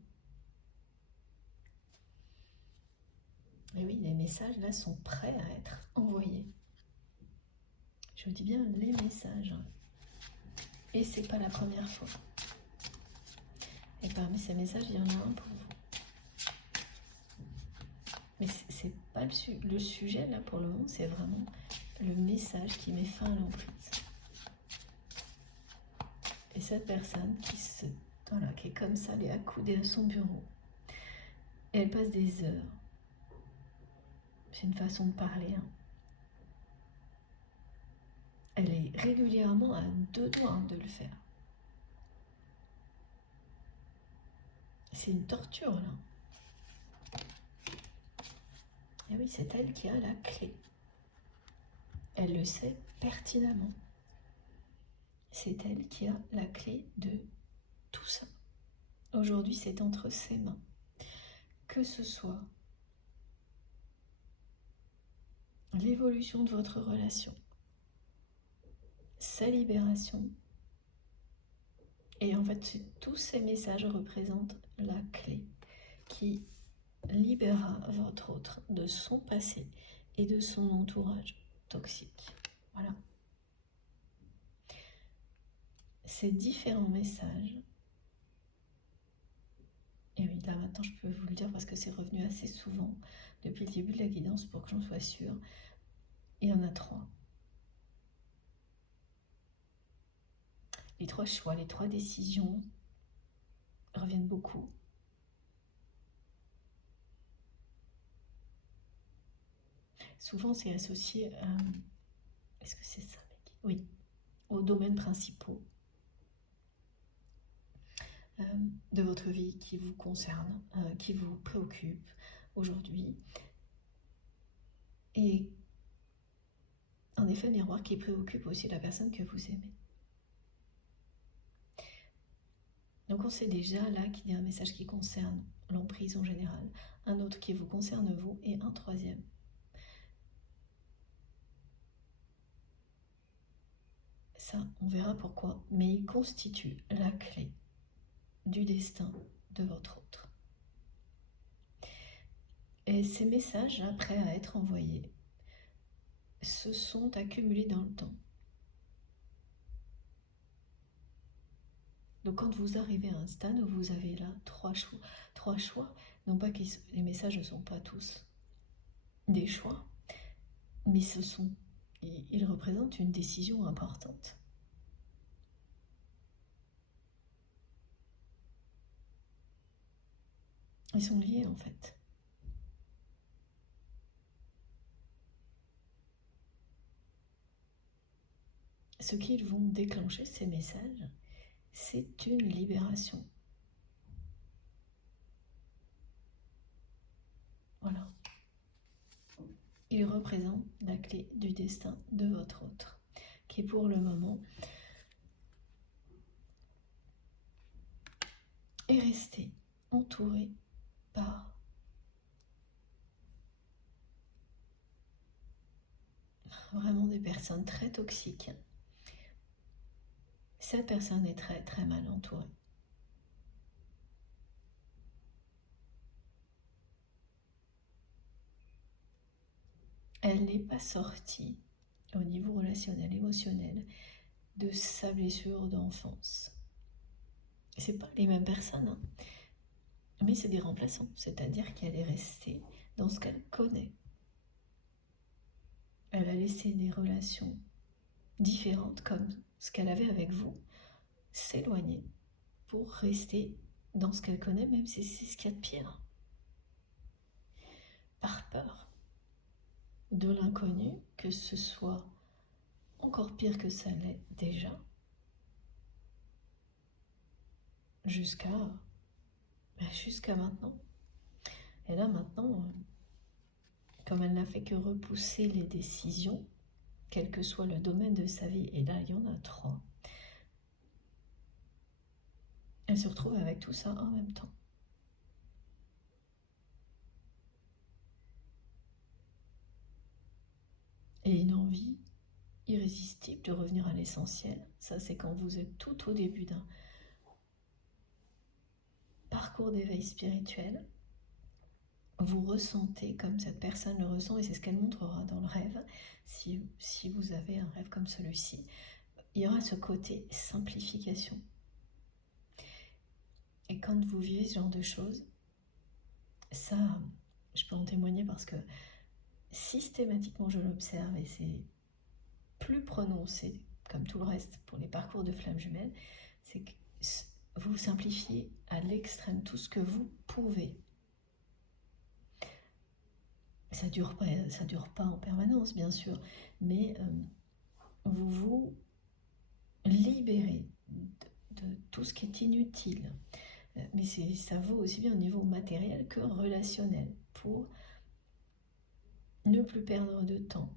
Et oui, les messages là sont prêts à être envoyés. Je vous dis bien les messages. Et c'est pas la première fois. Et parmi ces messages, il y en a un pour vous. Mais c'est pas le sujet là pour le moment, c'est vraiment le message qui met fin à l'emprise. Et cette personne qui est comme ça, elle est accoudée à son bureau. Et elle passe des heures. C'est une façon de parler. Elle est régulièrement à 2 doigts de le faire. C'est une torture là. Et oui, c'est elle qui a la clé. Elle le sait pertinemment. C'est elle qui a la clé de tout ça. Aujourd'hui, c'est entre ses mains. Que ce soit l'évolution de votre relation, sa libération, et en fait, tous ces messages représentent la clé qui libérera votre autre de son passé et de son entourage toxique. Voilà. Ces différents messages, et oui, là maintenant je peux vous le dire parce que c'est revenu assez souvent depuis le début de la guidance pour que j'en sois sûre. Il y en a 3. Les 3 choix, les 3 décisions reviennent beaucoup. Souvent c'est associé à... Est-ce que c'est ça, mec? Oui, aux domaines principaux de votre vie qui vous concernent, qui vous préoccupent aujourd'hui. Et un effet miroir qui préoccupe aussi la personne que vous aimez. Donc on sait déjà là qu'il y a un message qui concerne l'emprise en général, un autre qui vous concerne vous, et un troisième. Ça, on verra pourquoi, mais il constitue la clé du destin de votre autre. Et ces messages, après à être envoyés, se sont accumulés dans le temps. Donc quand vous arrivez à un stade où vous avez là trois choix, non pas que les messages ne sont pas tous des choix, mais ils représentent une décision importante. Ils sont liés en fait. Ce qu'ils vont déclencher, ces messages, c'est une libération. Voilà. Ils représentent la clé du destin de votre autre, qui pour le moment est resté entouré par vraiment des personnes très toxiques. Cette personne est très très mal entourée. Elle n'est pas sortie au niveau relationnel, émotionnel, de sa blessure d'enfance. C'est pas les mêmes personnes, hein, mais c'est des remplaçants, c'est-à-dire qu'elle est restée dans ce qu'elle connaît. Elle a laissé des relations différentes comme ce qu'elle avait avec vous s'éloigner pour rester dans ce qu'elle connaît, même si c'est ce qu'il y a de pire. Par peur de l'inconnu, que ce soit encore pire que ça l'est déjà, jusqu'à maintenant. Et là maintenant, comme elle n'a fait que repousser les décisions, quel que soit le domaine de sa vie, et là il y en a 3, elle se retrouve avec tout ça en même temps. Et une envie irrésistible de revenir à l'essentiel. Ça, c'est quand vous êtes tout au début d'un parcours d'éveil spirituel. Vous ressentez comme cette personne le ressent, et c'est ce qu'elle montrera dans le rêve. Si vous avez un rêve comme celui-ci, il y aura ce côté simplification. Et quand vous vivez ce genre de choses, ça, je peux en témoigner parce que systématiquement je l'observe, et c'est plus prononcé, comme tout le reste pour les parcours de flammes jumelles, c'est que vous simplifiez à l'extrême tout ce que vous pouvez. Ça dure pas en permanence, bien sûr, mais vous vous libérez de tout ce qui est inutile. Mais ça vaut aussi bien au niveau matériel que relationnel, pour ne plus perdre de temps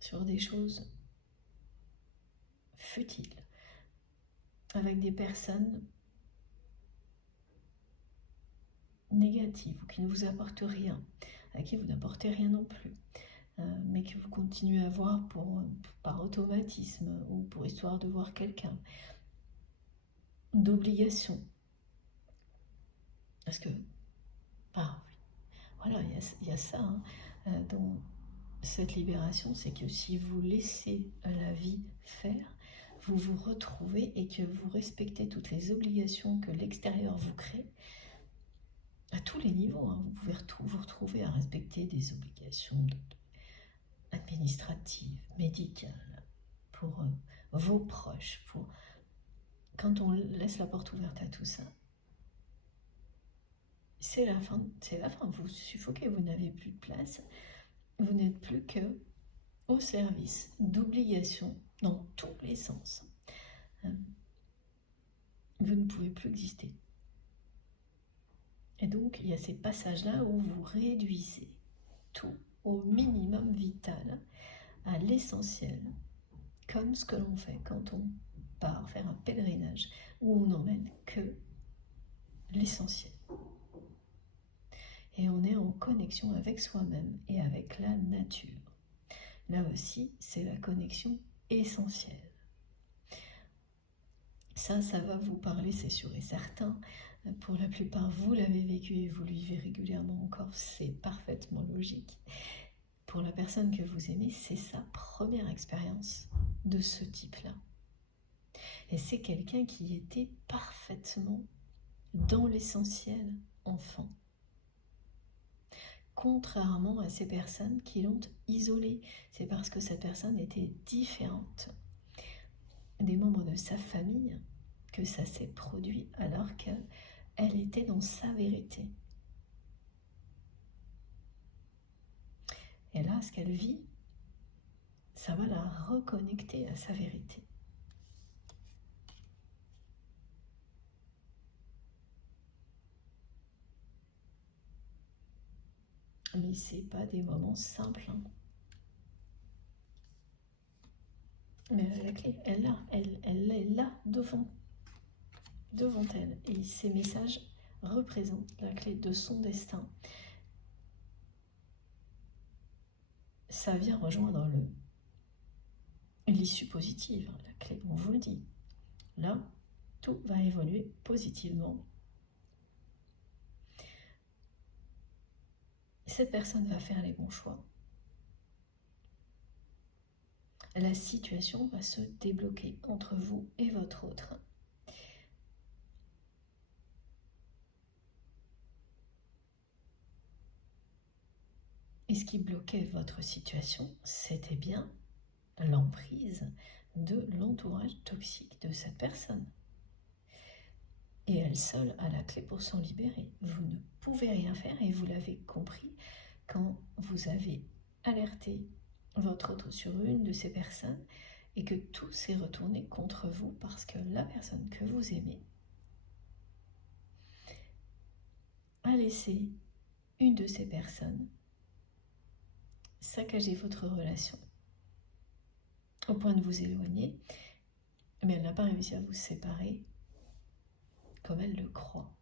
sur des choses futiles, avec des personnes négatives ou qui ne vous apportent rien, à qui vous n'apportez rien non plus, mais que vous continuez à voir par automatisme ou pour histoire de voir quelqu'un, d'obligation. Parce que, voilà, il y a ça, hein, dans cette libération, c'est que si vous laissez la vie faire, vous vous retrouvez et que vous respectez toutes les obligations que l'extérieur vous crée, à tous les niveaux, hein. Vous pouvez vous retrouver à respecter des obligations administratives, médicales, pour vos proches. Quand on laisse la porte ouverte à tout ça, c'est la fin, vous suffoquez, vous n'avez plus de place, vous n'êtes plus que au service d'obligations dans tous les sens. Vous ne pouvez plus exister. Et donc, il y a ces passages-là où vous réduisez tout au minimum vital, à l'essentiel, comme ce que l'on fait quand on part faire un pèlerinage, où on n'emmène que l'essentiel. Et on est en connexion avec soi-même et avec la nature. Là aussi, c'est la connexion essentielle. Ça va vous parler, c'est sûr et certain, Pour la plupart, vous l'avez vécu et vous le vivez régulièrement encore, c'est parfaitement logique. Pour la personne que vous aimez, c'est sa première expérience de ce type-là. Et c'est quelqu'un qui était parfaitement dans l'essentiel enfant. Contrairement à ces personnes qui l'ont isolé, c'est parce que cette personne était différente des membres de sa famille que ça s'est produit alors qu'elle était dans sa vérité. Et là, ce qu'elle vit, ça va la reconnecter à sa vérité. Mais c'est pas des moments simples. Hein. Mais la clé, elle est là devant elle. Et ces messages représentent la clé de son destin. Ça vient rejoindre l'issue positive, la clé, on vous le dit. Là, tout va évoluer positivement. Cette personne va faire les bons choix. La situation va se débloquer entre vous et votre autre. Et ce qui bloquait votre situation, c'était bien l'emprise de l'entourage toxique de cette personne. Et elle seule a la clé pour s'en libérer. Vous ne pouvez rien faire et vous l'avez compris quand vous avez alerté votre autre sur une de ces personnes et que tout s'est retourné contre vous parce que la personne que vous aimez a laissé une de ces personnes saccager votre relation au point de vous éloigner, mais elle n'a pas réussi à vous séparer comme elle le croit.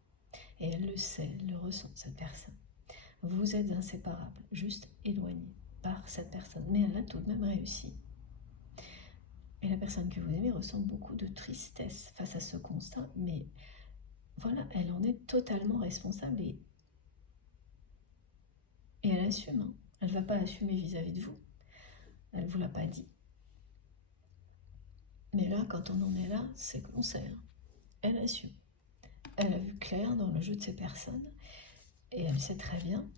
Et elle le sait, elle le ressent, cette personne. Vous êtes inséparables, juste éloignés par cette personne. Mais elle a tout de même réussi. Et la personne que vous aimez ressent beaucoup de tristesse face à ce constat. Mais voilà, elle en est totalement responsable. Et elle assume. Hein. Elle ne va pas assumer vis-à-vis de vous. Elle ne vous l'a pas dit. Mais là, quand on en est là, c'est qu'on sait. Hein. Elle assume. Elle a vu clair dans le jeu de ces personnes. Et elle sait très bien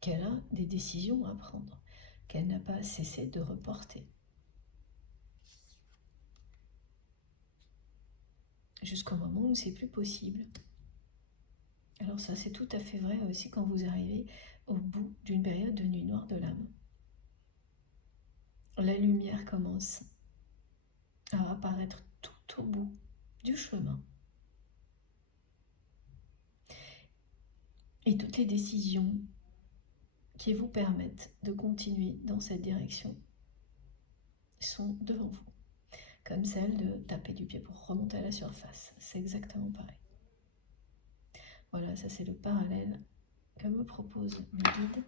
qu'elle a des décisions à prendre, qu'elle n'a pas cessé de reporter. Jusqu'au moment où c'est plus possible. Alors ça, c'est tout à fait vrai aussi quand vous arrivez au bout d'une période de nuit noire de l'âme. La lumière commence à apparaître tout au bout du chemin. Et toutes les décisions qui vous permettent de continuer dans cette direction sont devant vous. Comme celle de taper du pied pour remonter à la surface. C'est exactement pareil. Voilà, ça c'est le parallèle que me propose le guide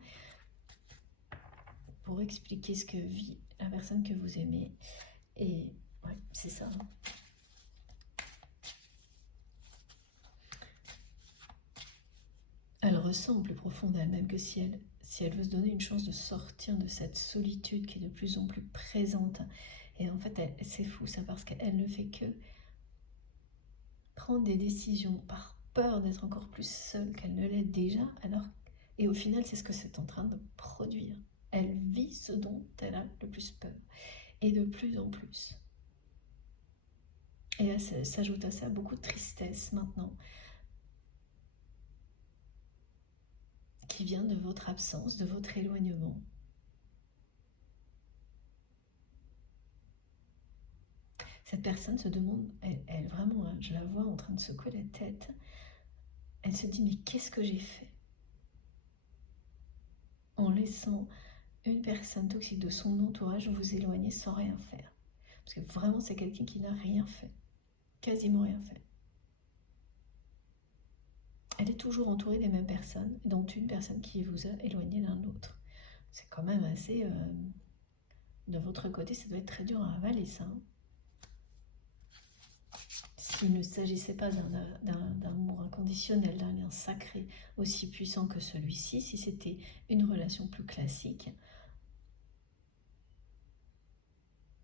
pour expliquer ce que vit la personne que vous aimez. Et ouais, c'est ça. Hein. Elle ressent plus profond d'elle-même que si elle veut se donner une chance de sortir de cette solitude qui est de plus en plus présente. Et en fait, c'est fou ça, parce qu'elle ne fait que prendre des décisions par peur d'être encore plus seule qu'elle ne l'est déjà, et au final, c'est ce que c'est en train de produire. Elle vit ce dont elle a le plus peur, et de plus en plus. Et s'ajoute à ça beaucoup de tristesse maintenant, qui vient de votre absence, de votre éloignement. Cette personne se demande, elle vraiment, hein, je la vois en train de secouer la tête, elle se dit, mais qu'est-ce que j'ai fait en laissant une personne toxique de son entourage vous éloigner sans rien faire? Parce que vraiment, c'est quelqu'un qui n'a rien fait, quasiment rien fait. Elle est toujours entourée des mêmes personnes, dont une personne qui vous a éloigné l'un de l'autre. C'est quand même assez... de votre côté, ça doit être très dur à avaler, ça. Hein. s'il ne s'agissait pas d'un amour inconditionnel, d'un lien sacré aussi puissant que celui-ci, si c'était une relation plus classique,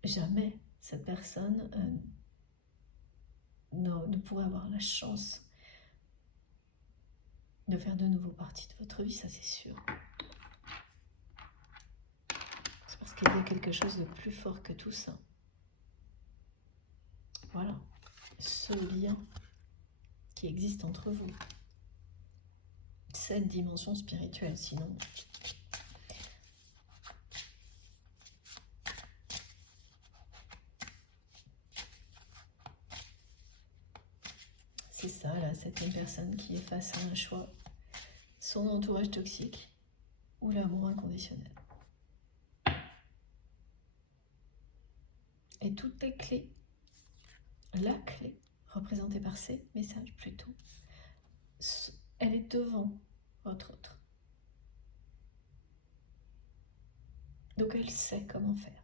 jamais cette personne ne pourrait avoir la chance de faire de nouveau partie de votre vie, ça c'est sûr. C'est parce qu'il y a quelque chose de plus fort que tout ça. Voilà, ce lien qui existe entre vous. Cette dimension spirituelle, sinon... C'est ça, là, c'est une personne qui est face à un choix. Son entourage toxique ou l'amour inconditionnel. Et toutes les clés, la clé, représentée par ces messages plutôt, elle est devant votre autre. Donc elle sait comment faire.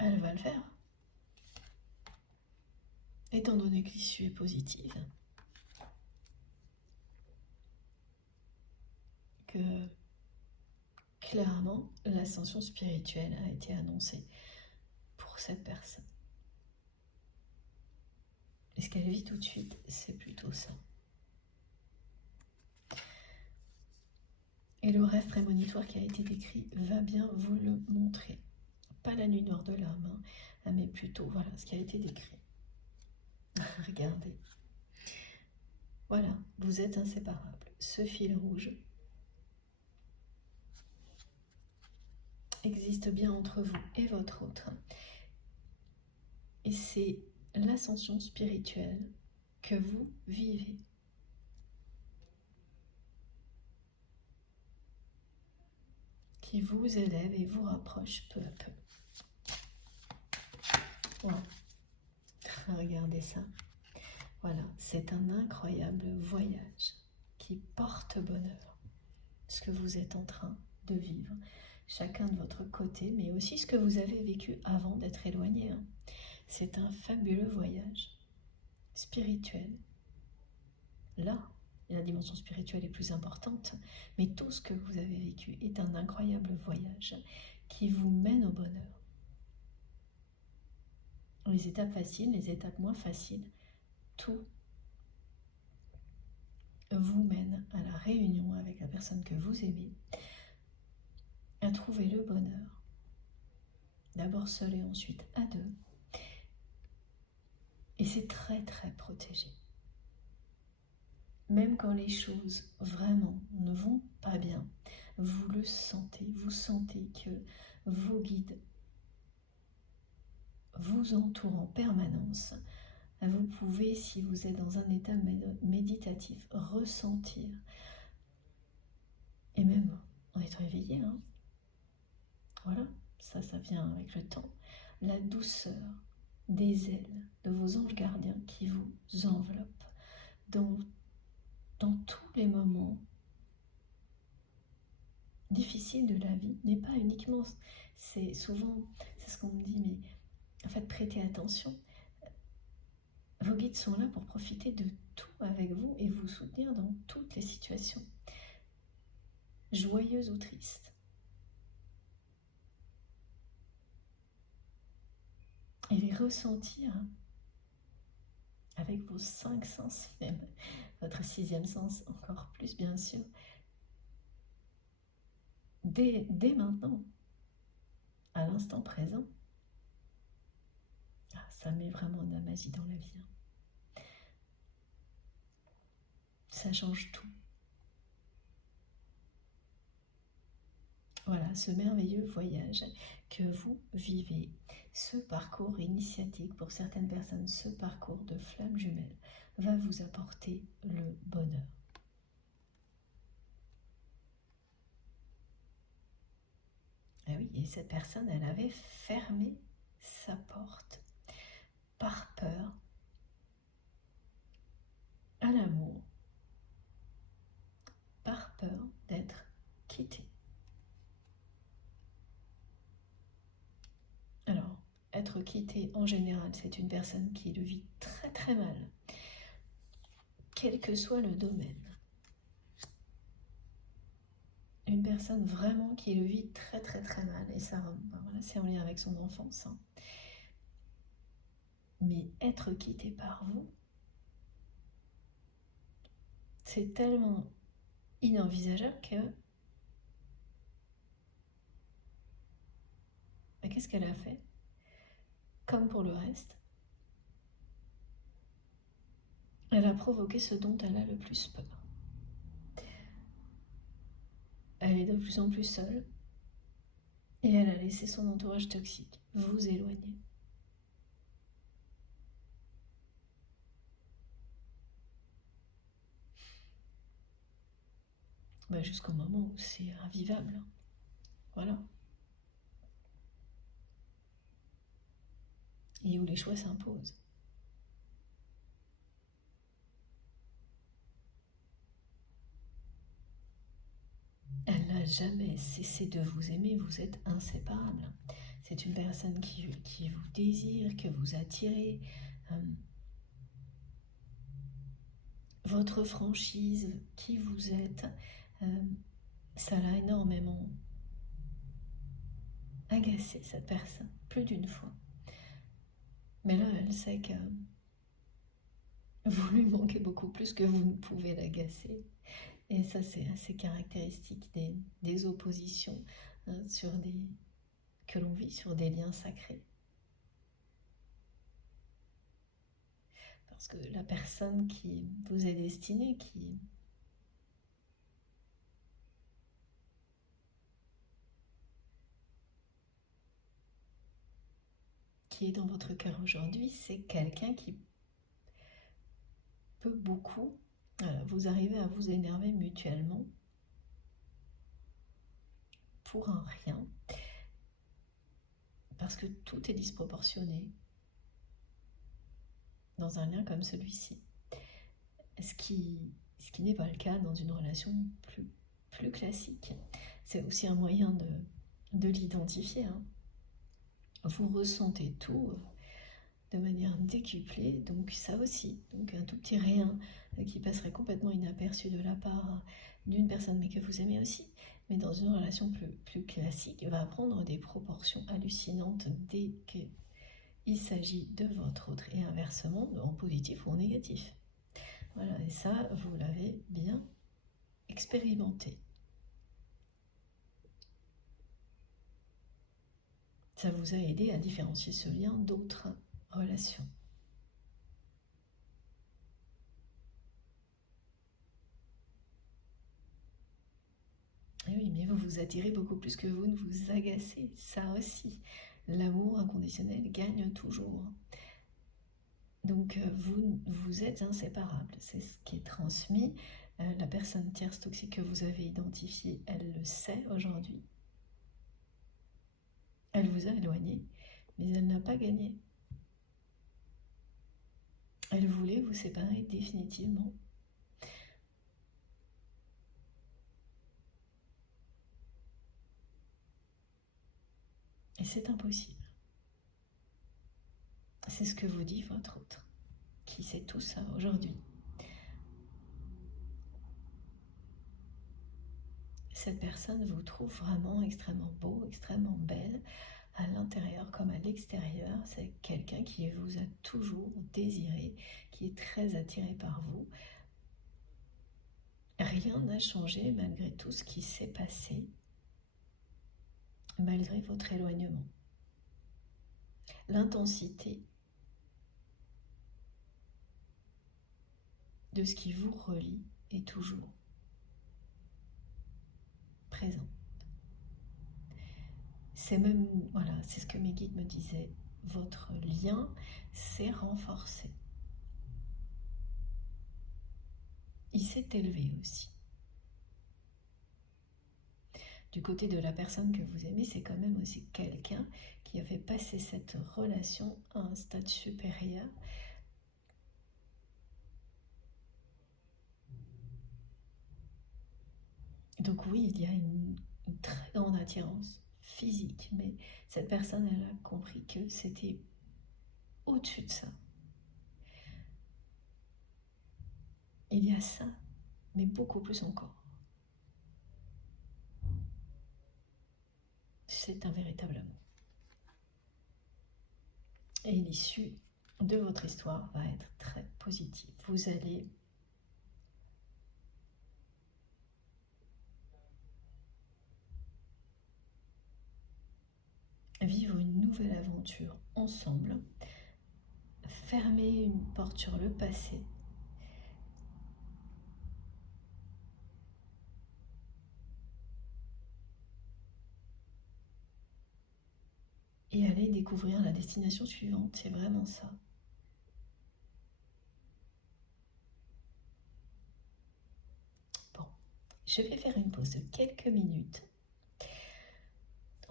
Elle va le faire. Étant donné que l'issue est positive, que clairement l'ascension spirituelle a été annoncée pour cette personne. Et ce qu'elle vit tout de suite, c'est plutôt ça. Et le rêve prémonitoire qui a été décrit va bien vous le montrer. Pas la nuit noire de l'âme, hein, mais plutôt voilà ce qui a été décrit. Regardez. Voilà, vous êtes inséparables. Ce fil rouge existe bien entre vous et votre autre. Et c'est l'ascension spirituelle que vous vivez. Qui vous élève et vous rapproche peu à peu. Voilà. Regardez ça. Voilà, c'est un incroyable voyage qui porte bonheur. Ce que vous êtes en train de vivre, chacun de votre côté, mais aussi ce que vous avez vécu avant d'être éloigné. Hein. C'est un fabuleux voyage spirituel. Là, la dimension spirituelle est plus importante, mais tout ce que vous avez vécu est un incroyable voyage qui vous mène au bonheur. Les étapes faciles, les étapes moins faciles, tout vous mène à la réunion avec la personne que vous aimez, à trouver le bonheur, d'abord seul et ensuite à deux. Et c'est très très protégé. Même quand les choses vraiment ne vont pas bien, vous le sentez, vous sentez que vos guides vous entourent en permanence. Vous pouvez, si vous êtes dans un état méditatif, ressentir, et même en étant éveillé, hein, voilà, ça vient avec le temps, la douceur des ailes de vos anges gardiens qui vous enveloppent dans tous les moments difficiles de la vie, mais pas uniquement, c'est souvent, c'est ce qu'on me dit, mais en fait, prêtez attention. Vos guides sont là pour profiter de tout avec vous et vous soutenir dans toutes les situations, joyeuses ou tristes. Et les ressentir avec vos 5 sens, même votre 6e sens encore plus bien sûr, dès maintenant, à l'instant présent. Ça met vraiment de la magie dans la vie. Hein. Ça change tout. Voilà, ce merveilleux voyage que vous vivez, ce parcours initiatique pour certaines personnes, ce parcours de flamme jumelle va vous apporter le bonheur. Ah oui, et cette personne, elle avait fermé sa porte par peur à l'amour, par peur d'être quittée. être quitté, en général, c'est une personne qui le vit très très mal, quel que soit le domaine. Une personne vraiment qui le vit très très très mal, et ça, ben voilà, c'est en lien avec son enfance. Hein. Mais être quitté par vous, c'est tellement inenvisageable que... Mais qu'est-ce qu'elle a fait? Comme pour le reste, elle a provoqué ce dont elle a le plus peur. Elle est de plus en plus seule, et elle a laissé son entourage toxique vous éloigner. Ben jusqu'au moment où c'est invivable. Voilà. Et où les choix s'imposent. Elle n'a jamais cessé de vous aimer, vous êtes inséparables. C'est une personne qui vous désire, que vous attirez. Votre franchise, qui vous êtes, ça l'a énormément agacé, cette personne, plus d'une fois. Mais là, elle sait que vous lui manquez beaucoup plus que vous ne pouvez l'agacer. Et ça, c'est assez caractéristique des oppositions que l'on vit sur des liens sacrés. Parce que la personne qui vous est destinée, qui est dans votre cœur aujourd'hui, c'est quelqu'un qui peut beaucoup vous arriver à vous énerver mutuellement pour un rien, parce que tout est disproportionné dans un lien comme celui-ci. Ce qui n'est pas le cas dans une relation plus classique. C'est aussi un moyen de l'identifier. Hein. Vous ressentez tout de manière décuplée, donc ça aussi. Donc un tout petit rien qui passerait complètement inaperçu de la part d'une personne, mais que vous aimez aussi, mais dans une relation plus classique, va prendre des proportions hallucinantes dès qu'il s'agit de votre autre, et inversement, en positif ou en négatif. Voilà, et ça, vous l'avez bien expérimenté. Ça vous a aidé à différencier ce lien d'autres relations. Et oui, mais vous vous attirez beaucoup plus que vous ne vous agacez, ça aussi. L'amour inconditionnel gagne toujours. Donc vous êtes inséparables, c'est ce qui est transmis. La personne tierce toxique que vous avez identifiée, elle le sait aujourd'hui. Elle vous a éloigné, mais elle n'a pas gagné. Elle voulait vous séparer définitivement. Et c'est impossible. C'est ce que vous dit votre autre, qui sait tout ça aujourd'hui. Cette personne vous trouve vraiment extrêmement beau, extrêmement belle, à l'intérieur comme à l'extérieur. C'est quelqu'un qui vous a toujours désiré, qui est très attiré par vous. Rien n'a changé malgré tout ce qui s'est passé, malgré votre éloignement. L'intensité de ce qui vous relie est toujours présente. C'est même, voilà, c'est ce que mes guides me disaient, votre lien s'est renforcé. Il s'est élevé aussi. Du côté de la personne que vous aimez, c'est quand même aussi quelqu'un qui a fait passer cette relation à un stade supérieur. Donc oui, il y a une très grande attirance physique, mais cette personne, elle a compris que c'était au-dessus de ça. Il y a ça, mais beaucoup plus encore. C'est un véritable amour. Et l'issue de votre histoire va être très positive. Vous allez vivre une nouvelle aventure ensemble, fermer une porte sur le passé, et aller découvrir la destination suivante. C'est vraiment ça. Bon, je vais faire une pause de quelques minutes.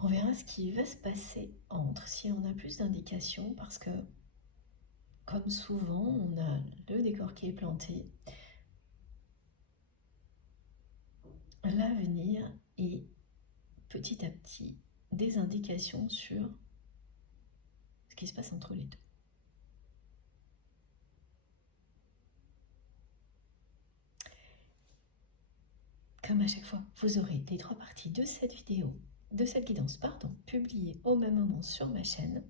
On verra ce qui va se passer entre, si on a plus d'indications, parce que, comme souvent, on a le décor qui est planté, l'avenir et petit à petit des indications sur ce qui se passe entre les deux. Comme à chaque fois, vous aurez les 3 parties de cette vidéo, de cette guidance, publiées au même moment sur ma chaîne,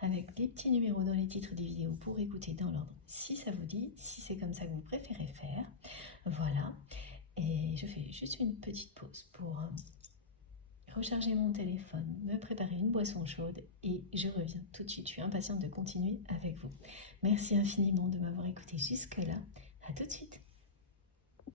avec les petits numéros dans les titres des vidéos pour écouter dans l'ordre si ça vous dit, si c'est comme ça que vous préférez faire. Voilà, et je fais juste une petite pause pour recharger mon téléphone, me préparer une boisson chaude et je reviens tout de suite. Je suis impatiente de continuer avec vous. Merci infiniment de m'avoir écouté jusque-là. À tout de suite.